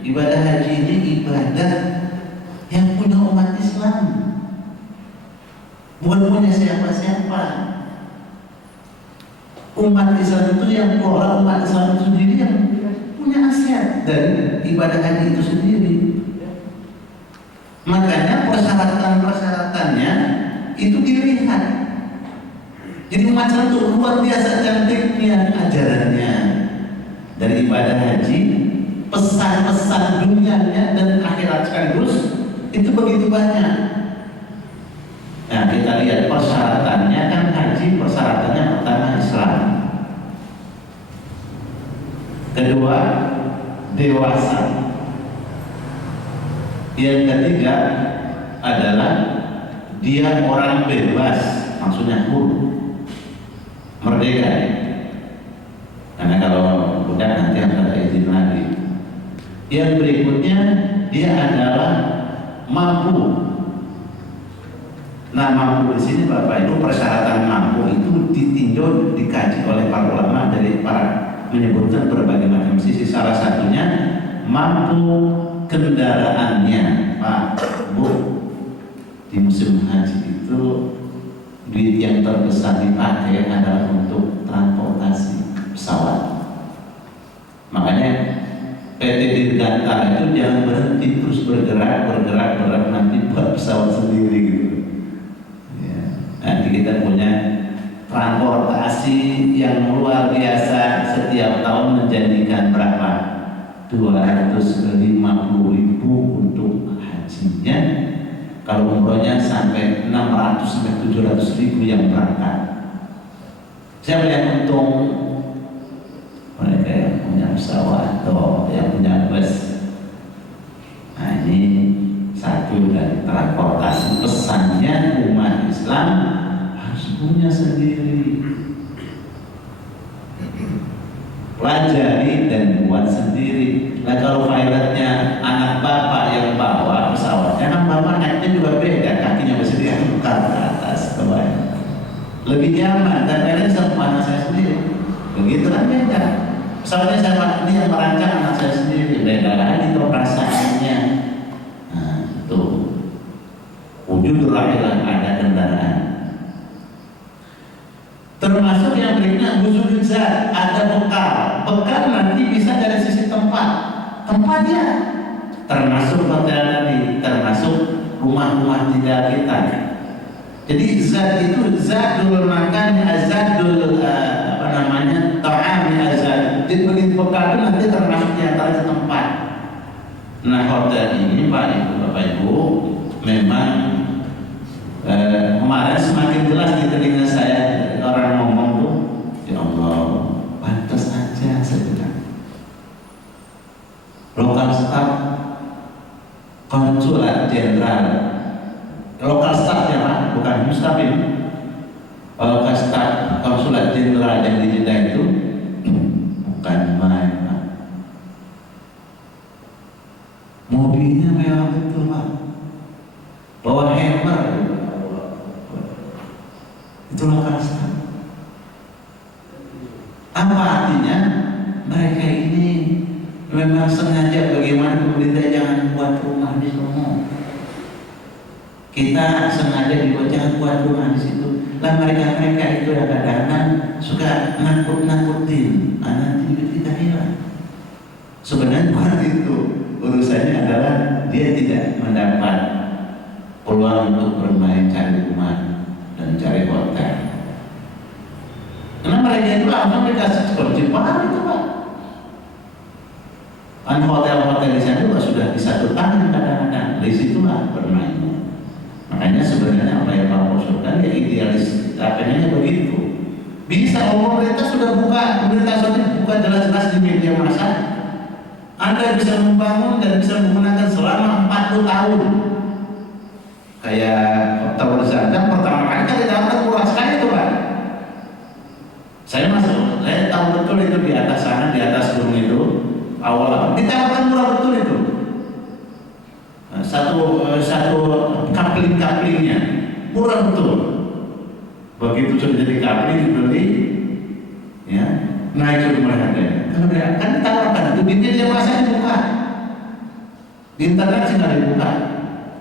Ibadah haji ini ibadah yang punya umat Islam, bukan punya siapa-siapa. Umat Islam itu yang kelola, umat Islam itu sendiri yang punya aset dari ibadah haji itu sendiri. Makanya persyaratan-persyaratannya itu dilihat. Jadi umat Islam itu luar biasa cantiknya ajarannya. Dari ibadah haji, pesan-pesan dunianya dan akhirat sekaligus itu begitu banyak. Nah kita lihat persyaratannya kan haji, persyaratannya pertama Islam, kedua dewasa, yang ketiga adalah dia orang bebas, maksudnya merdeka. Karena kalau budak nanti harus ada izin lagi. Yang berikutnya dia adalah mampu. Nah mampu di sini Bapak Ibu, persyaratan mampu itu ditinjau, dikaji oleh para ulama dari menyebutkan berbagai macam sisi. Salah satunya mampu kendaraannya, Pak Bu. Di musim haji itu duit yang terbesar dipakai adalah untuk transportasi pesawat. Makanya PT Dirgantara itu jangan berhenti, terus bergerak nanti buat pesawat sendiri gitu. Ya. Nanti kita punya transportasi yang luar biasa, setiap tahun menjanjikan berapa? 250.000 untuk hajinya. Kalau umrohnya sampai 600 sampai 700.000 yang berangkat. Siapa yang untung? Mereka yang punya pesawat atau yang punya bus. Nah, ini satu dari transportasi. Pesannya umat Islam harus punya sendiri, pelajari dan buat sendiri. Nah, kalau pilotnya anak bapak yang bawa pesawatnya, kan bapak naiknya juga beda, kakinya bisa diangkat ke atas ke bawah, lebih nyaman. Dan kalian sama anak saya sendiri, begitu kan beda. Pesawatnya sama, ini yang merancang anak saya sendiri, beda lagi tuh perasaannya. Nah, itu wujud rahilah ada kendaraan. Termasuk yang berikutnya wujud zat, ada bekal. Bekal nanti bisa dari sisi tempatnya, termasuk hotel tadi, termasuk rumah-rumah tinggal kita. Jadi zat itu zadul makan, zadul ta'am, zat. Jadi begitu bekal itu nanti termasuk di antara tempat. Nah, hotel ini Bapak Ibu memang kemarin semakin jelas di telinga saya orang ngomong tuh, ya Allah, pantas aja saya bilang. Lokal staf konsulat jenderal, lokal stafnya Pak, bukan staf ini. Lokal staf konsulat jenderal yang di Jeddah itu bukan main Pak. Mobilnya mewah betul Pak, bawa hammer. Itu lokal staf. Apa artinya? Mereka ini memang sengaja bagaimana pemerintah jangan buat rumah di sana. Kita sengaja dibuat jangan buat rumah di situ. Lah mereka itu yang kadang-kadang suka nakut-nakutin, nanti duit kita hilang. Sebenarnya bukan itu. Urusannya adalah dia tidak mendapat peluang untuk bermain cari rumah dan cari hotel. Karena mereka itu langsung dikasih seperti paham itu Pak. Kan hotel-hotel di sana juga sudah di satu tangan kadang-kadang. Di situlah bermainnya. Makanya sebenarnya apa yang Pak usulkan ya idealis apanya begitu. Bisa pemerintah sudah buka jelas-jelas di media massa. Anda bisa membangun dan bisa menggunakan selama 40 tahun. Kayak Tower Zaandam pertama kali kan ditawarkan murah sekali tuh Pak. Saya tahu betul itu di atas sana, di atas gunung itu awal ditawarkan murah betul itu. Nah, satu kapling-kaplingnya murah betul. Begitu sudah jadi kapling dibeli, ya naik sudah mulai harganya. Kalau dia kan ditawarkan itu di media massa dibuka, di internet sih nggak dibuka,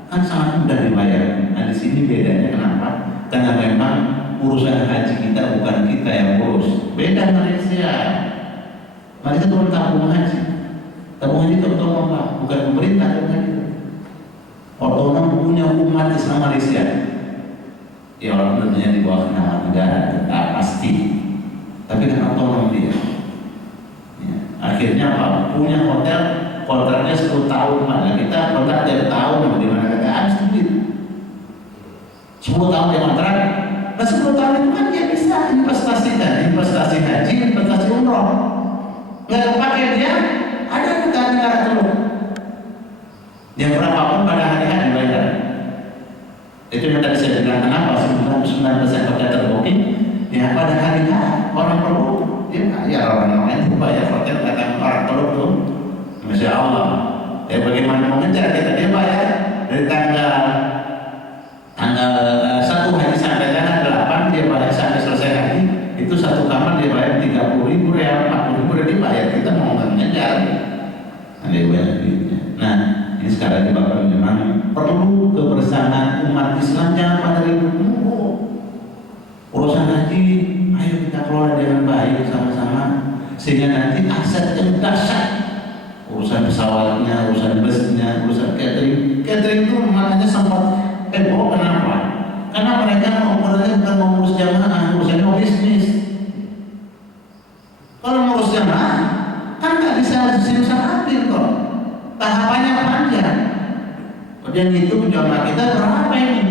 kan sangat mudah dibayar. Nah di sini bedanya kenapa? Karena memang urusan haji kita bukan kita yang urus. Beda Malaysia. Malaysia itu tabung haji. Tabung haji itu otonom Pak, bukan pemerintah kan itu. Otonom punya umat Islam Malaysia. Ya orang tentunya di bawah nama negara tetap pasti. Tapi kan otonom dia. Ya. Akhirnya apa? Punya hotel kontraknya 10 tahun mana kita kontrak tiap tahun di mana kita habis duit. 10 tahun dia kontrak. Nah 10 tahun itu kan dia bisa investasi haji, investasi umroh. Nggak pakai dia, ada negara telur. Yang berapapun pada hari-hari bayar. Itu yang tadi saya bilang kenapa 99% hotel terbooking. Ya pada hari-hari orang perlu dia bayar, orang lain itu bayar hotel datang orang telur tuh. Masya Allah. Ya bagaimana mengejar kita dia bayar dari tanggal 1 hari sampai tanggal 8 dia bayar sampai selesai haji itu satu kamar dia bayar 30.000 real, 40.000 real dia bayar. Kita mau mengejar ada banyak duitnya. Nah ini sekarang ini Bapak memang perlu kebersamaan umat Islam, jangan pada ribut mulu. Urusan haji, ayo kita kelola dengan baik sama-sama, sehingga nanti aset yang dahsyat. Urusan pesawatnya, urusan busnya, urusan catering. Catering itu makanya sempat heboh. Kenapa? Karena mereka ukurannya bukan mengurus jamaah, urusannya mau bisnis. Kalau mengurus jamaah, kan nggak bisa ambil kok. Tahapannya panjang. Kemudian itu jamaah kita berapa ini?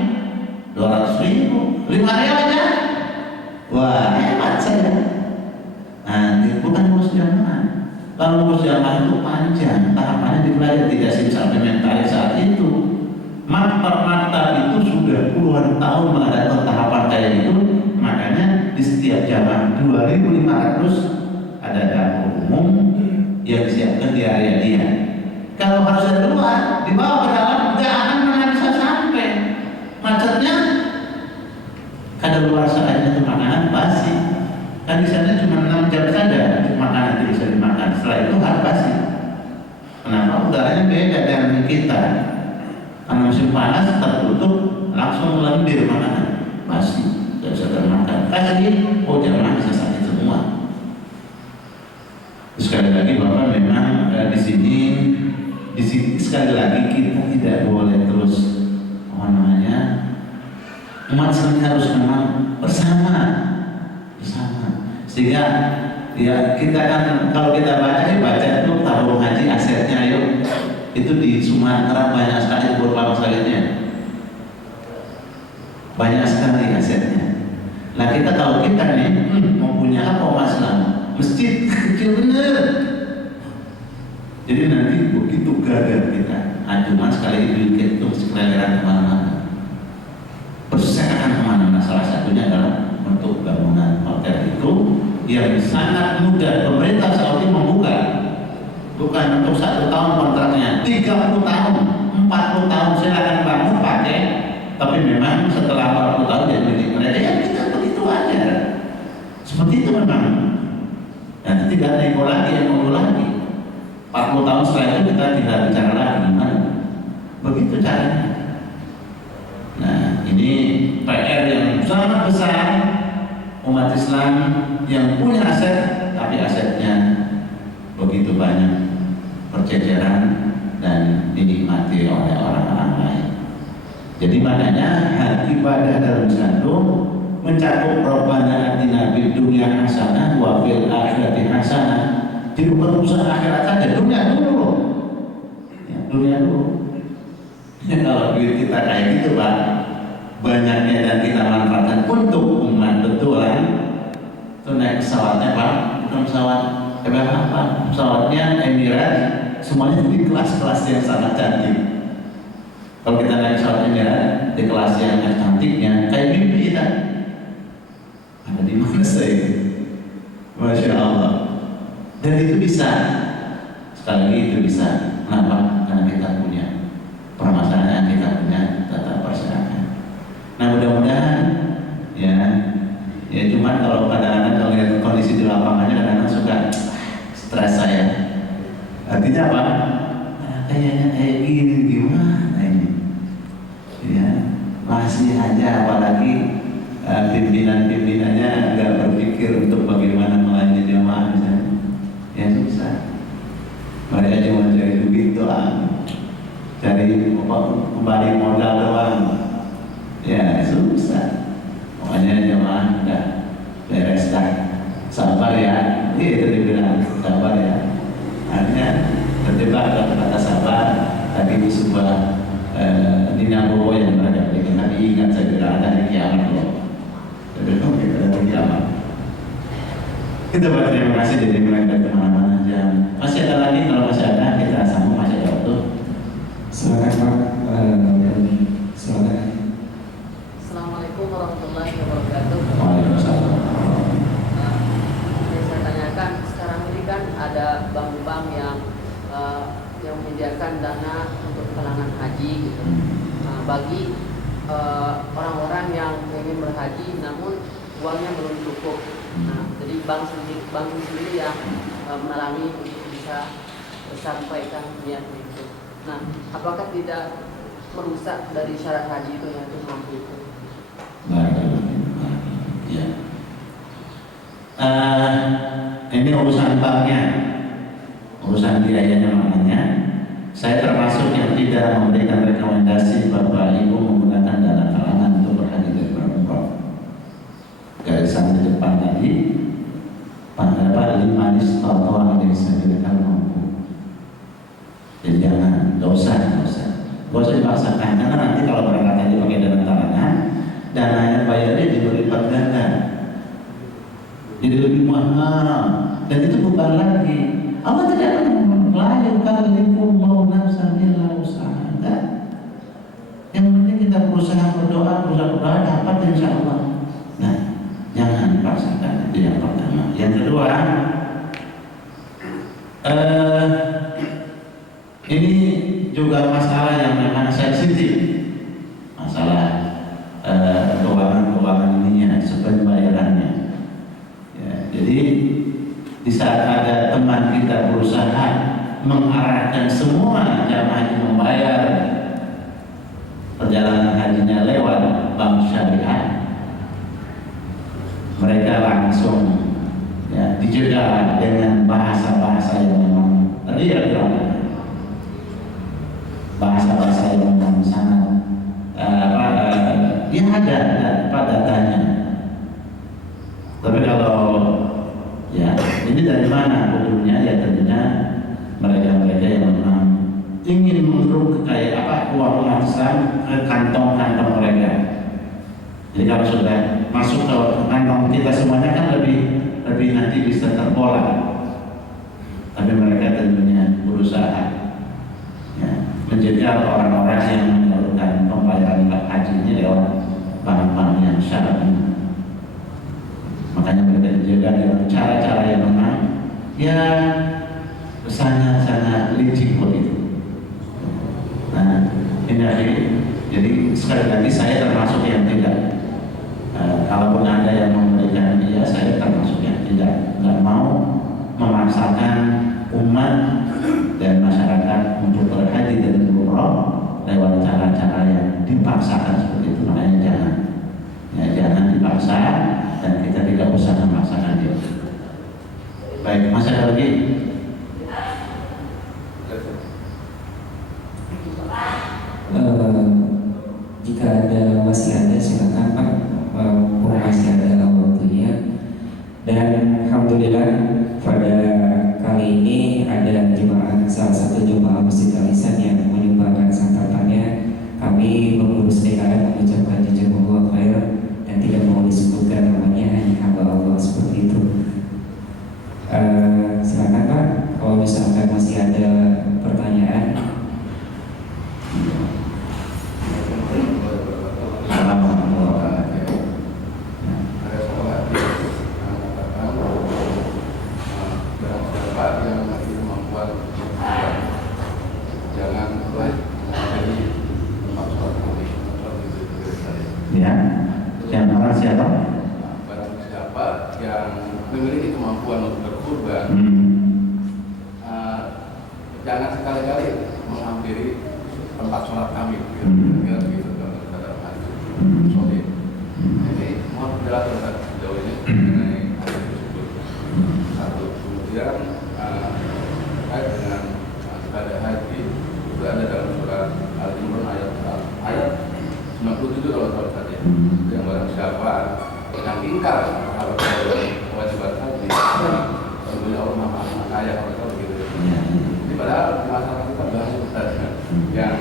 200.000, 5 rial aja. Wah, hebat saya. Nah, bukan ngurus jamaah. Kalau ngurus jamaah itu panjang, tahapannya dipelajari, tidak simsalabim saat itu. Maktab itu sudah puluhan tahun mengadakan tahapan kayak itu. Makanya di setiap jamaah 2.500 ada dapur umum yang disiapkan di area dia. Kalau harus ada luar, dibawa ke dalam, nggak akan pernah bisa sampai. Macetnya kada luar saatnya itu makanan basi. Kan di sana cuma 6 jam saja makanan itu bisa dimakan. Setelah itu harus basi. Kenapa? Udaranya beda dengan kita. Karena musim panas tertutup, langsung lendir makanan basi, tidak bisa termakan. Kasih, oh jamaah bisa sakit semua. Sekali lagi Bapak memang di sini sekali lagi kita tidak boleh terus umat Islam harus memang bersama, sehingga ya kita kan kalau kita baca itu tabung haji asetnya itu di Sumatera banyak sekali beberapa sawitnya, banyak sekali asetnya. Nah kita tahu kita nih mau punya apa umat Islam, masjid kecil bener. Jadi nanti begitu gagal kita, cuma sekali dikit itu sekeliling kemana-mana, persisakan kemana-mana. Salah satunya adalah untuk bangunan hotel itu yang sangat mudah. Pemerintah Saudi membuka, bukan untuk 1 tahun kontraknya, 30 tahun, 40 tahun silakan bangun pakai. Tapi memang setelah 40 tahun jadi milik mereka, ya kita begitu aja. Seperti itu memang. Nanti tidak nego lagi, yang mau lagi. 40 tahun setelah itu kita tidak bicara lagi gimana. Begitu caranya. Nah ini PR yang sangat besar umat Islam yang punya aset, tapi asetnya begitu banyak perceceran dan dinikmati oleh orang-orang lain. Jadi makanya ibadah dalam satu mencakup Rabbana atina fid dunya hasanah wa fil akhirati hasanah. Jadi bukan urusan akhirat saja, dunia dulu. Ya, dunia dulu. Ya, kalau duit kita kayak gitu Pak, banyaknya dan kita manfaatkan untuk umat betulan. Itu naik pesawatnya Pak, bukan pesawat apa? Pesawatnya Emirates, semuanya di kelas-kelas yang sangat cantik. Kalau kita naik pesawat Emirates di kelas yang cantiknya, kayak mimpi kita. Ada di mana saya? Masya Allah. Dan itu bisa, sekali lagi itu bisa. Kenapa? Karena kita punya permasalahan, kita punya tata persyaratan. Nah mudah-mudahan ya cuman kalau kadang-kadang kalau lihat kondisi di lapangannya kadang-kadang suka stres saya. Artinya apa? Kayaknya kayak gini gimana ini? Ya masih aja, apalagi pimpinan-pimpinannya nggak berpikir untuk bagaimana melayani jamaah misalnya. Ya susah. Mereka cuma cari duit doang, cari kembali modal doang. Ya susah. Makanya jemaah udah beres dah. Sabar ya. Itu dibilang sabar ya. Artinya terjebak dalam kata sabar. Tadi di sebuah dinamo yang mereka berikan. Tapi ingat saya tidak ada hari kiamat loh. Tidak ada hari kiamat. Kita berterima kasih dari mereka kemana-mana aja. Masih ada lagi, kalau masih ada kita sambung, masih ada waktu. Silakan Pak. Silakan. Assalamualaikum warahmatullahi wabarakatuh. Waalaikumsalam. Yang saya tanyakan sekarang ini kan ada bank-bank yang menyediakan dana untuk kalangan haji gitu. Bagi orang-orang yang ingin berhaji namun uangnya belum cukup. Jadi bank sendiri yang menalangi untuk bisa sampaikan niat itu. Nah, apakah tidak merusak dari syarat haji itu yang mampu itu? Ya. Ini urusan banknya, urusan biayanya makanya. Saya termasuk yang tidak memberikan rekomendasi Bapak Ibu menggunakan dana talangan untuk berhaji dan berumrah. Garisan di depan tadi, pada 5 istata'a dari sabilkan mampu. Jadi jangan, nggak usah dipaksakan. Karena nanti kalau berangkat haji pakai dana talangan, dananya bayarnya berlipat ganda, jadi lebih mahal, dan itu beban lagi. Allah tidak akan yukallifu nafsan illa wus'aha. Yang penting kita berusaha berdoa dapat insya Allah. Nah, jangan dipaksakan, itu yang pertama. Yang kedua, ini juga masalah yang memang sensitif, masalah keuangan ininya, pembayarannya. Ya, jadi di saat ada teman kita berusaha mengarahkan semua jamaah haji membayar perjalanan hajinya lewat bank syariah, mereka langsung ya dijegal dengan bahasa-bahasa yang memang real, bahasa-bahasa yang memang sangat ya ada datanya. Tapi kalau ya ini dari mana ujungnya, ya tentunya mereka-mereka yang memang ingin mengeruk uang Islam ke kantong-kantong mereka. Jadi kalau sudah masuk ke kantong kita semuanya kan lebih nanti bisa terpola. Tapi mereka tentunya berusaha ya, menjegal orang-orang yang menyalurkan pembayaran hajinya lewat bank-bank yang syar'i. Makanya mereka dijaga dengan cara-cara yang memang ya sangat licik begitu. Nah, ini jadi sekali lagi saya termasuk yang tidak. Kalaupun ada yang memberikan dia, saya termasuk yang tidak. Nggak mau memaksakan umat dan masyarakat untuk berhaji dan berumrah lewat cara-cara yang dipaksakan seperti itu. Makanya jangan dipaksa, dan kita tidak usah memaksakan dia. Baik, masih ada lagi? Jika masih ada silakan Pak, masih ada waktunya. Dan alhamdulillah pada kali ini ada salah satu jemaah Masjid Al-Ihsan yang menyumbangkan santapannya. Kami mengurus DKM mengucapkan jazakumullah khair dan tidak mau disebutkan namanya, hanya hamba Allah seperti itu. Silakan Pak, kalau misalkan masih ada pertanyaan. Jangan sekali-kali menghampiri tempat sholat kami, biar gitu dalam hati. Jadi mohon penjelasan sejauh ini mengenai hal tersebut. Satu, kemudian terkait dengan ibadah haji itu ada dalam surat Al-Imran ayat 97 kalau tidak saja. Yang barang siapa yang ingkar kalau kewajiban haji, tentunya Allah Maha Kaya kalau begitu. Padahal masyarakat kita banyak yang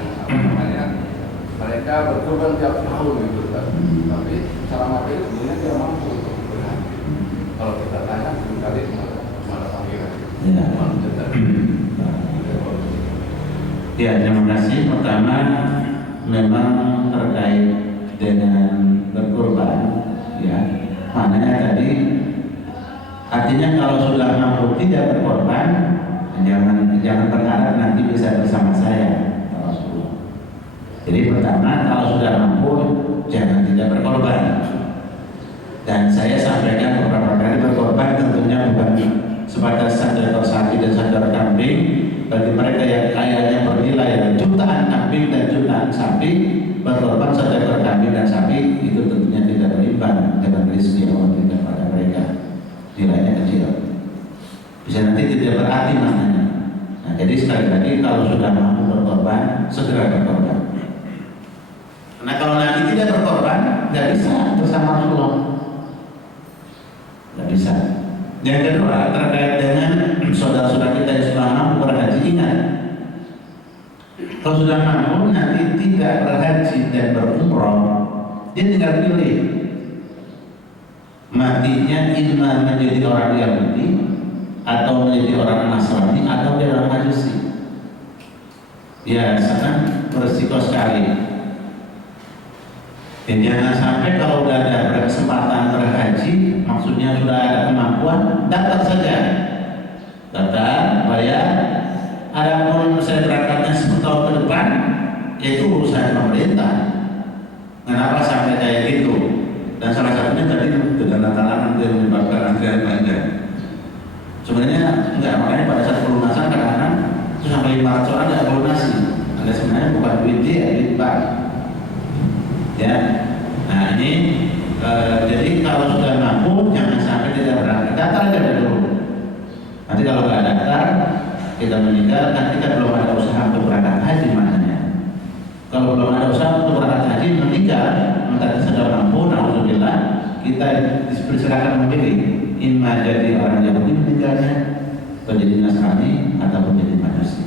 mereka berkorban tiap tahun gitu kan. Tapi secara materi sebenarnya dia mampu untuk berhaji. Kalau kita tanya seringkali mana panggilan. Ya, terima kasih. Pertama, memang terkait dengan berkorban, ya. Maknanya tadi, artinya kalau sudah mampu tidak berkorban, jangan berharap nanti bisa bersama saya, Rasulullah. Jadi pertama, kalau sudah mampu jangan tidak berkorban. Dan saya sampaikan beberapa kali, berkorban tentunya bukan sebatas sadar sapi dan sadar kambing. Bagi mereka yang kayanya bernilai jutaan kambing dan jutaan sapi, berkorban sadar kambing dan sapi itu tentunya tidak berimbang dengan rezeki Allah nilainya kecil. Bisa nanti tidak berarti maknanya. Nah, jadi sekali lagi kalau sudah mampu berkorban, segera berkorban. Karena kalau nanti tidak berkorban, nggak bisa bersama Rasulullah. Nggak bisa. Yang kedua terkait dengan saudara-saudara kita yang sudah mampu berhaji, ingat, kalau sudah mampu nanti tidak berhaji dan berumroh, dia tinggal pilih matinya imma menjadi orang Yahudi atau menjadi orang Nasrani atau dia orang Majusi. Biasa kan berisiko sekali. Dan jangan sampai kalau sudah ada kesempatan berhaji, maksudnya sudah ada kemampuan, daftar saja, daftar, bayar. Adapun saya berangkatnya 10 tahun ke depan, yaitu urusan pemerintah. Kenapa sampai kayak gitu? Dan salah satunya tadi dengan lantaran yang menyebabkan antrian panjang. Sebenarnya enggak, makanya pada saat pelunasan kadang-kadang itu sampai 500 orang nggak lunasi. Anda sebenarnya bukan duit dia, duit bank. Ya, nah ini jadi kalau sudah mampu jangan sampai tidak berangkat. Daftar aja dulu. Nanti kalau nggak daftar, kita meninggal, kan kita belum ada usaha untuk berangkat haji maknanya. Kalau belum ada usaha untuk berangkat haji meninggal, mentari sudah mampu, alhamdulillah, kita dipersilakan memilih imma jadi orang Yahudi meninggalnya, atau jadi Nasrani ataupun jadi Majusi.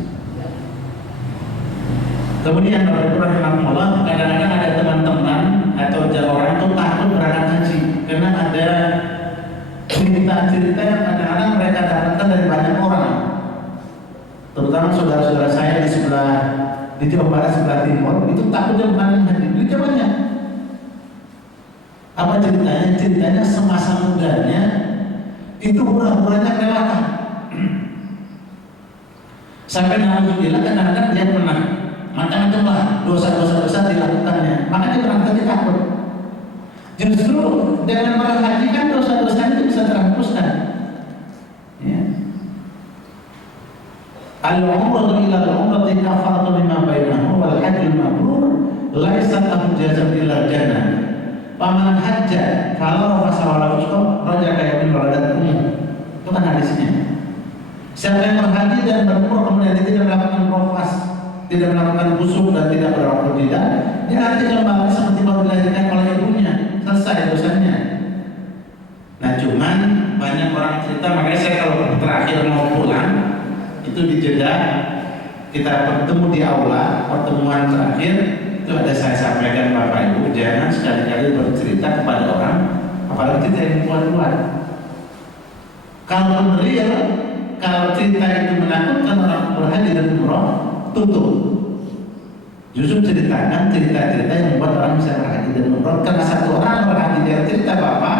Kemudian rahimahullah, kadang-kadang ada teman-teman atau orang itu takut berangkat haji karena ada cerita-cerita yang kadang-kadang mereka dapatkan dari banyak orang, terutama saudara-saudara saya di sebelah, di Jawa Barat sebelah timur itu takutnya berangkat haji. Itu banyak. Apa ceritanya? Ceritanya semasa mudanya itu hura-huranya kelewatan. Sampai alhamdulillah kadang-kadang dia pernah macam-macam lah dosa-dosa besar dilakukannya, makanya berangkat dia takut. Justru dengan berhaji kan dosa-dosa itu bisa terhapuskan. Ya. Al-umratu ila al-umrati kafaratu lima bainahu wal hajjul mabrur laisa lahu jazaa'un illa jannah. Paman hajja kalau fasawala fusko raja kayak bin waladat itu kan hadisnya. Siapa yang berhaji dan berumrah kemudian dia tidak melakukan profas, tidak melakukan busuk dan tidak berwaktu tidak, dia nanti kembali seperti baru dilahirkan oleh ibunya, selesai dosanya. Nah cuman banyak orang cerita, makanya saya kalau terakhir mau pulang itu di Jeddah kita bertemu di aula pertemuan terakhir itu ada saya sampaikan Bapak Ibu, jangan sekali-kali bercerita kepada orang, apalagi cerita yang keluar-keluar. Kalau real, kalau cerita itu menakutkan orang berhaji dan umroh, tutup. Justru ceritakan cerita-cerita yang membuat orang bisa berhaji dan umroh. Karena satu orang berhaji dia cerita Bapak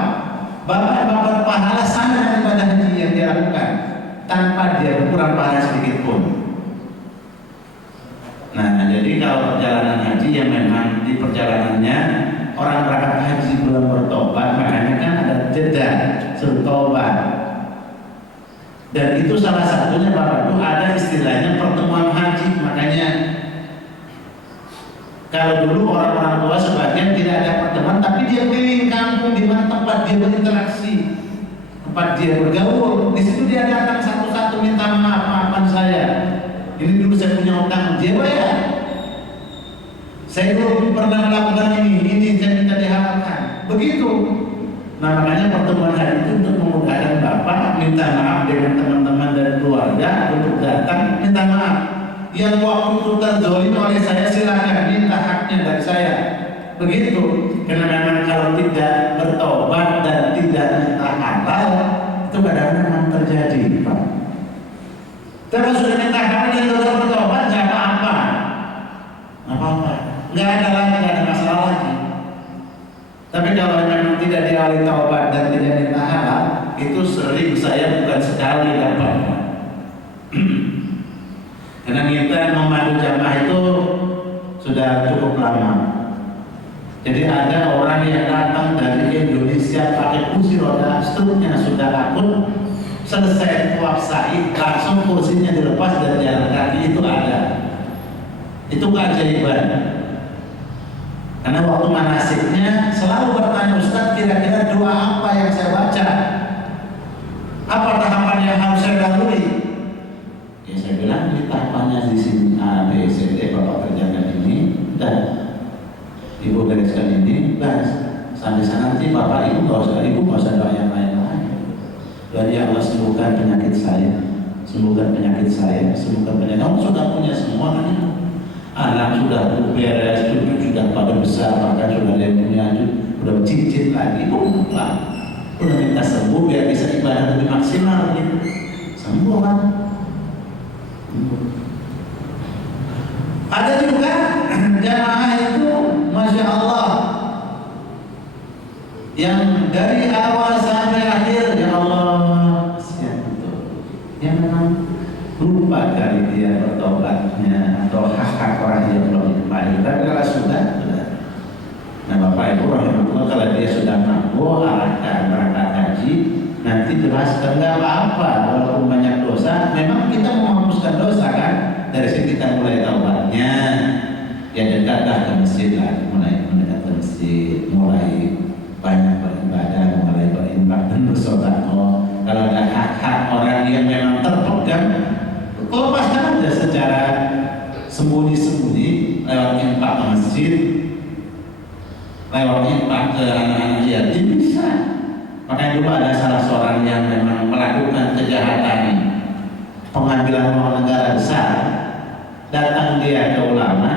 dapat pahala sama dengan ibadah haji yang dia lakukan tanpa dia berkurang pahala sedikit pun. Nah, jadi kalau perjalanan haji yang memang di perjalanannya orang berangkat haji belum bertobat, makanya kan ada jeda suruh tobat. Dan itu salah satunya Bapak Ibu ada istilahnya pertemuan haji. Makanya kalau dulu orang-orang tua sebagian tidak ada pertemuan, tapi dia keliling kampung di mana tempat dia berinteraksi, tempat dia bergaul. Di situ dia datang satu-satu minta maafan saya. Ini dulu saya punya utang, dia bayar. Saya dulu pernah melakukan ini saya minta dihalalkan. Begitu. Nah makanya pertemuan haji itu untuk memudahkan Bapak minta maaf dengan teman-teman dan keluarga untuk datang minta maaf. Yang waktu itu terzolim oleh saya silakan minta haknya dari saya. Begitu. Karena memang kalau tidak bertobat dan tidak minta halal itu kadang-kadang terjadi, Pak. Terus sudah minta halal dan tidak bertobat nggak apa-apa, nggak apa-apa, nggak ada lagi, nggak ada masalah lagi. Tapi kalau memang tidak dialih taubat dan tidak minta halal, itu sering saya bukan sekali dapatnya. Karena kita memandu jamaah itu sudah cukup lama. Jadi ada orang yang datang dari Indonesia pakai kursi roda, struknya sudah akut, selesai tawaf sa'i langsung kursinya dilepas dan jalan kaki itu ada. Itu keajaiban. Karena waktu manasiknya selalu bertanya Ustaz, kira-kira doa apa yang saya baca? Apa tahapan yang harus saya lalui? Ya saya bilang di tahapannya di sini A, B, C, D, Bapak kerjakan ini dan Ibu bereskan ini, dan sampai sana nanti Bapak Ibu nggak usah doa yang lain-lain. Doa ya Allah sembuhkan penyakit saya, sembuhkan penyakit saya, sembuhkan penyakit. Kamu sudah punya semua kan? Anak sudah beres, cucu sudah pada besar, bahkan sudah ada yang punya, sudah cicit lagi, udah minta sembuh biar bisa ibadah lebih maksimal, gitu. Sembuh kan? Ada juga jamaah itu, masya Allah, yang dari awal sampai akhir, ya Allah, siap betul. Yang memang lupa kali dia bertobatnya atau hak-hak orang yang belum dikembali. Tapi kalau sudah. Nah Bapak Ibu rahimahullah, kalau dia sudah mampu arahkan berangkat haji, nanti jelaskan nggak apa-apa walaupun banyak dosa. Memang kita mau menghapuskan dosa kan? Dari sini kita mulai taubatnya, ya dekatlah ke masjid lah, mulai mendekat ke masjid, mulai banyak beribadah, mulai berinfak dan bersedekah. Kalau ada hak-hak orang yang memang terpegang, lepaskan aja secara sembunyi-sembunyi lewat infak ke masjid, lewat infak ke anak-anak yatim bisa. Makanya dulu ada salah seorang yang memang melakukan kejahatan pengambilan uang negara besar, datang dia ke ulama,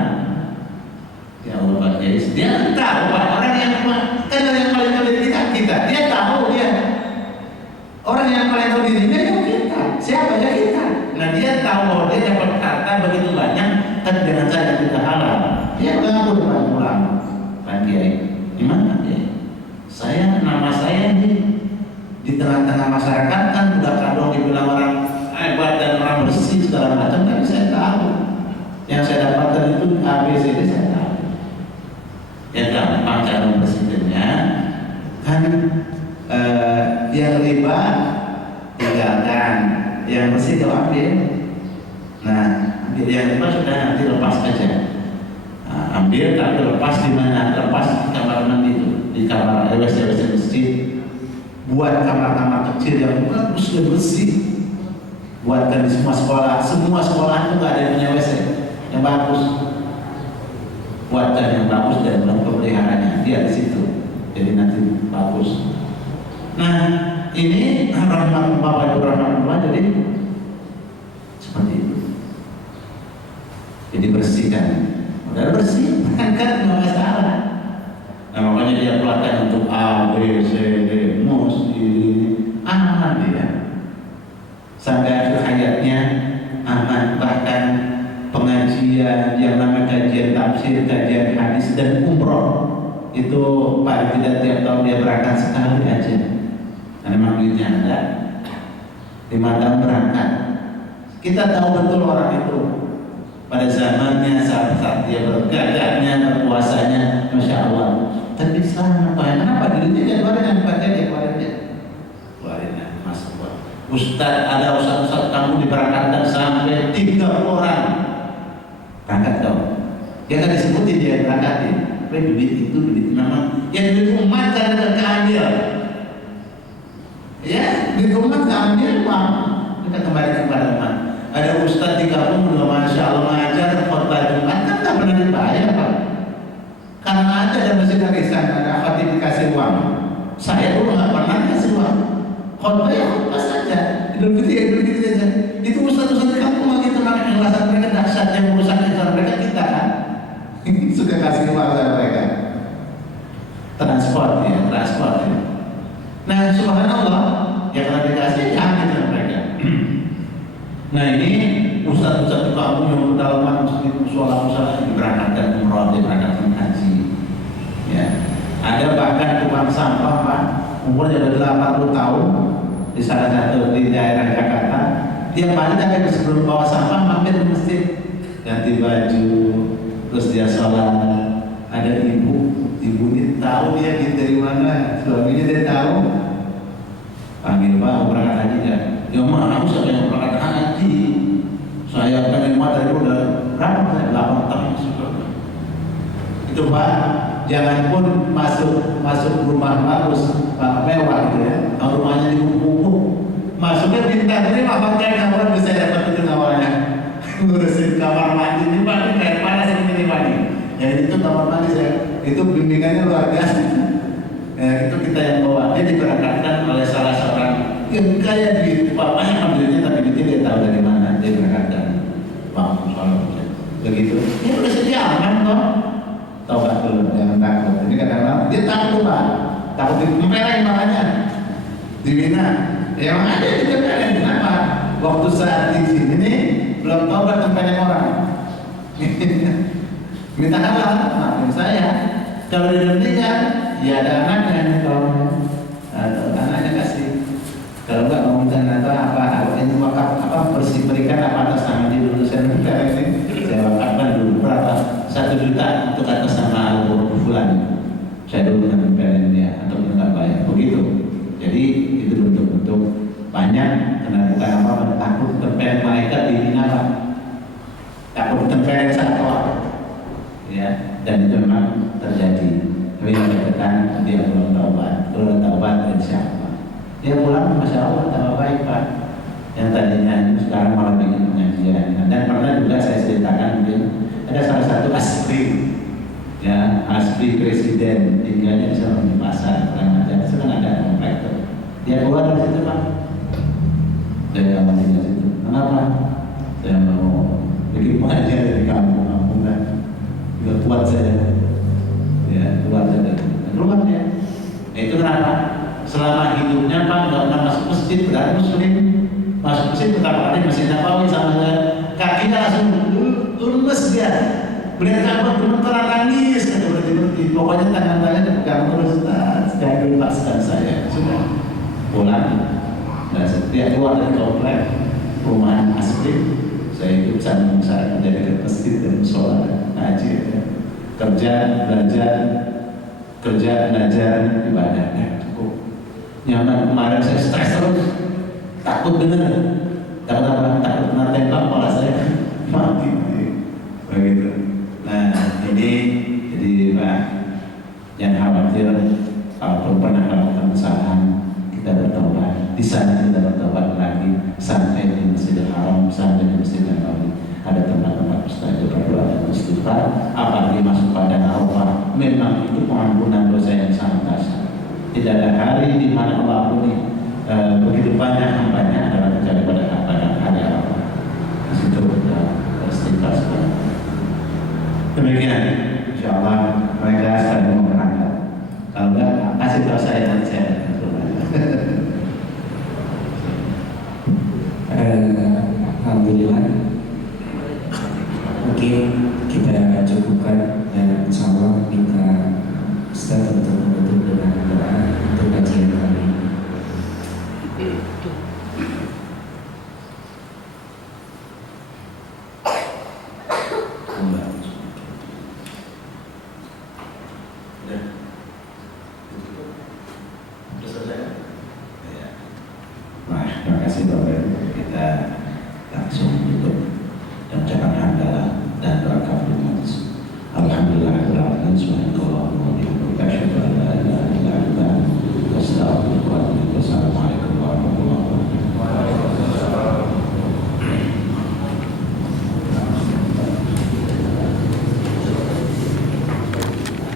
ya Allah Pak Kiai, dia tahu Pak, orang yang kan yang paling tahu diri kita, dia tahu dia orang yang paling tahu dirinya ya kita, siapa ya kita. Nah dia tahu bahwa dia dapat harta begitu banyak, kan dengan cara kita halal. Dia mengaku depan ulama, Pak Kiai, gimana Kiai? Nama saya di tengah-tengah masyarakat kan udah kadang dibilang orang hebat dan orang bersih segala macam, tapi saya tahu yang saya dapatkan itu A, B, C, D saya tahu. Ya gampang cara membersihkannya kan, yang riba tinggalkan, yang bersih itu ambil. Nah, ambil yang riba sudah nanti lepas aja. Nah, ambil tapi lepas di mana? Lepas di kamar mandi itu, di kamar WC masjid. Buat kamar-kamar kecil yang bagus dan bersih. Buatkan di semua sekolah itu nggak ada yang punya WC yang bagus. Buatkan yang bagus dan pemeliharanya dia di situ. Jadi nanti bagus. Nah, ini rahmat Bapak Ibu rahmatullah, jadi seperti itu. Jadi bersihkan. Udah bersih, berangkat nggak masalah. Nah makanya dia pelatihan untuk A, B, C, D, mesti aman dia. Sampai akhir hayatnya aman, bahkan pengajian yang namanya kajian tafsir, kajian hadis dan umroh itu paling tidak tiap tahun dia berangkat sekali aja. Karena memang duitnya ada, 5 tahun berangkat. Kita tahu betul orang itu pada zamannya saat dia bergagahnya, berpuasanya, masya Allah. Tapi sekarang apa? Kenapa dirinya dia keluarin yang baca dia keluarin masuk. Ustaz, ada ustaz kamu diberangkatkan sampai 30 orang berangkat kau. Dia kan disebutin dia berangkatin. Tapi duit itu duit memang yang duit umat kan keambil. Ya, duit umat keambil uang. Kita kembalikan kepada umat. Ada ustaz di kampung udah masya Allah mengajar khotbah Jumat kan tak pernah dibayar Pak. Karena ada dan masih arisan ada khatib dikasih uang. Saya dulu nggak pernah kasih uang. Khotbah ya khotbah saja. Idul Fitri aja. Itu ustaz-ustaz di kampung lagi tenang ikhlasan mereka dahsyat, yang merusak ikhlasan mereka kita kan. Suka kasih uang sama mereka. Transport ya. Nah subhanallah ya kalau dikasih jangan sama mereka. Nah ini ustaz-ustaz di kampung yang berdalaman masjid musola diberangkatkan umroh, diberangkatkan haji. Ya. Ada bahkan tukang sampah Pak, umurnya sudah 80 tahun di salah satu di daerah Jakarta. Tiap hari sampai sebelum bawa sampah mampir di masjid, ganti baju, terus dia sholat. Ada ibu ini tahu dia dari mana, suaminya dia tahu. Panggil Pak, berangkat haji ya. Ya mau saya yang berangkat haji. Saya pengen dari udah berapa? 8 tahun sudah. Itu Pak, jangan pun masuk rumah bagus, Pak, mewah gitu ya. Kalau rumahnya dipupuk, masuknya bintang ini pakai kamar bisa dapat itu awalnya ngurusin kamar mandi ini Pak, ini kayak panas ini Pak. Ya itu kamar mandi saya, itu bimbingannya luar biasa. Ya, itu kita yang bawa, dia diberangkatkan oleh salah seorang yang kaya duit, bapaknya ambilnya tapi duitnya dia tahu dari mana, dia berangkatkan Pak soalnya begitu. Ini udah sedia aman toh, taubat dulu, jangan takut. Ini kadang-kadang dia takut Pak, takut dipeleng makanya dibina. Yang ada di TPN, kenapa? Waktu saat di sini nih belum taubat tempeleng orang. Minta halal, maafin saya. Kalau di Indonesia, ya ada anaknya kalau anaknya kasih. Kalau enggak mau minta atau apa, ini wakaf apa bersih berikan apa atas nama dia dulu saya tempeleng ini. Saya wakafkan dulu berapa? 1 juta untuk atas nama Fulan. Saya dulu tempeleng dia atau enggak bayar begitu. Jadi itu bentuk-bentuk banyak karena bukan apa takut tempeleng malaikat dihina Pak, takut tempeleng satwa ya, dan itu memang terjadi. Tapi yang dikatakan dia belum taubat, kalau taubat insya Allah dia pulang masya Allah tambah baik Pak. Yang tadinya sekarang malah bikin pengajian. Dan pernah juga saya ceritakan mungkin ada salah satu asli ya, asli presiden tinggalnya di sana di pasar kurang ajar, sekarang ada komplek tuh. Dia keluar dari situ Pak, saya nggak mau tinggal situ. Kenapa? Saya mau bikin pengajian dari kampung kan, nggak kuat saya. Ya keluar saja, keluar dia. Itu kenapa? Selama hidupnya Pak nggak pernah masuk masjid, berarti muslim. Masuk masjid pertama kali masjid Nabawi sama saya, kakinya langsung lemes dia. Melihat Ka'bah gemeteran nangis, kata berhenti. Pokoknya tangan-tangannya dipegang terus. Saya lepaskan saya, sudah pulang. Dan setiap keluar dari komplek perumahan asli, saya ikut sambung saya menjadi ke masjid dan sholat, ngaji, ya. Kerja, belajar, ibadahnya cukup nyaman. Kemarin saya stres terus, takut bener, takut apa? Takut kena tembak kepala saya mati, begitu. Nah ini jadi Pak, yang khawatir kalau pernah melakukan kesalahan kita bertobat, di sana kita bertobat lagi sampai di Masjidil Haram, sampai di Masjid Nabawi ada tempat-tempat mustajab berdoa dan istighfar. Apalagi masuk pada Arafah, memang itu pengampunan dosa yang sangat dahsyat. Tidak ada hari di mana Allah ampuni begitu banyak hambanya adalah kecuali pada hari Arafah. Di situ kita istighfar sekali. Demikian, insya Allah mereka sedang berangkat. Kalau enggak, kasih tahu saya nanti saya akan turun. Alhamdulillah, mungkin kita cukupkan dan insya Allah minta Ustaz untuk menutup dengan doa untuk kajian kali ini. Terima kasih Bapak. Kita langsung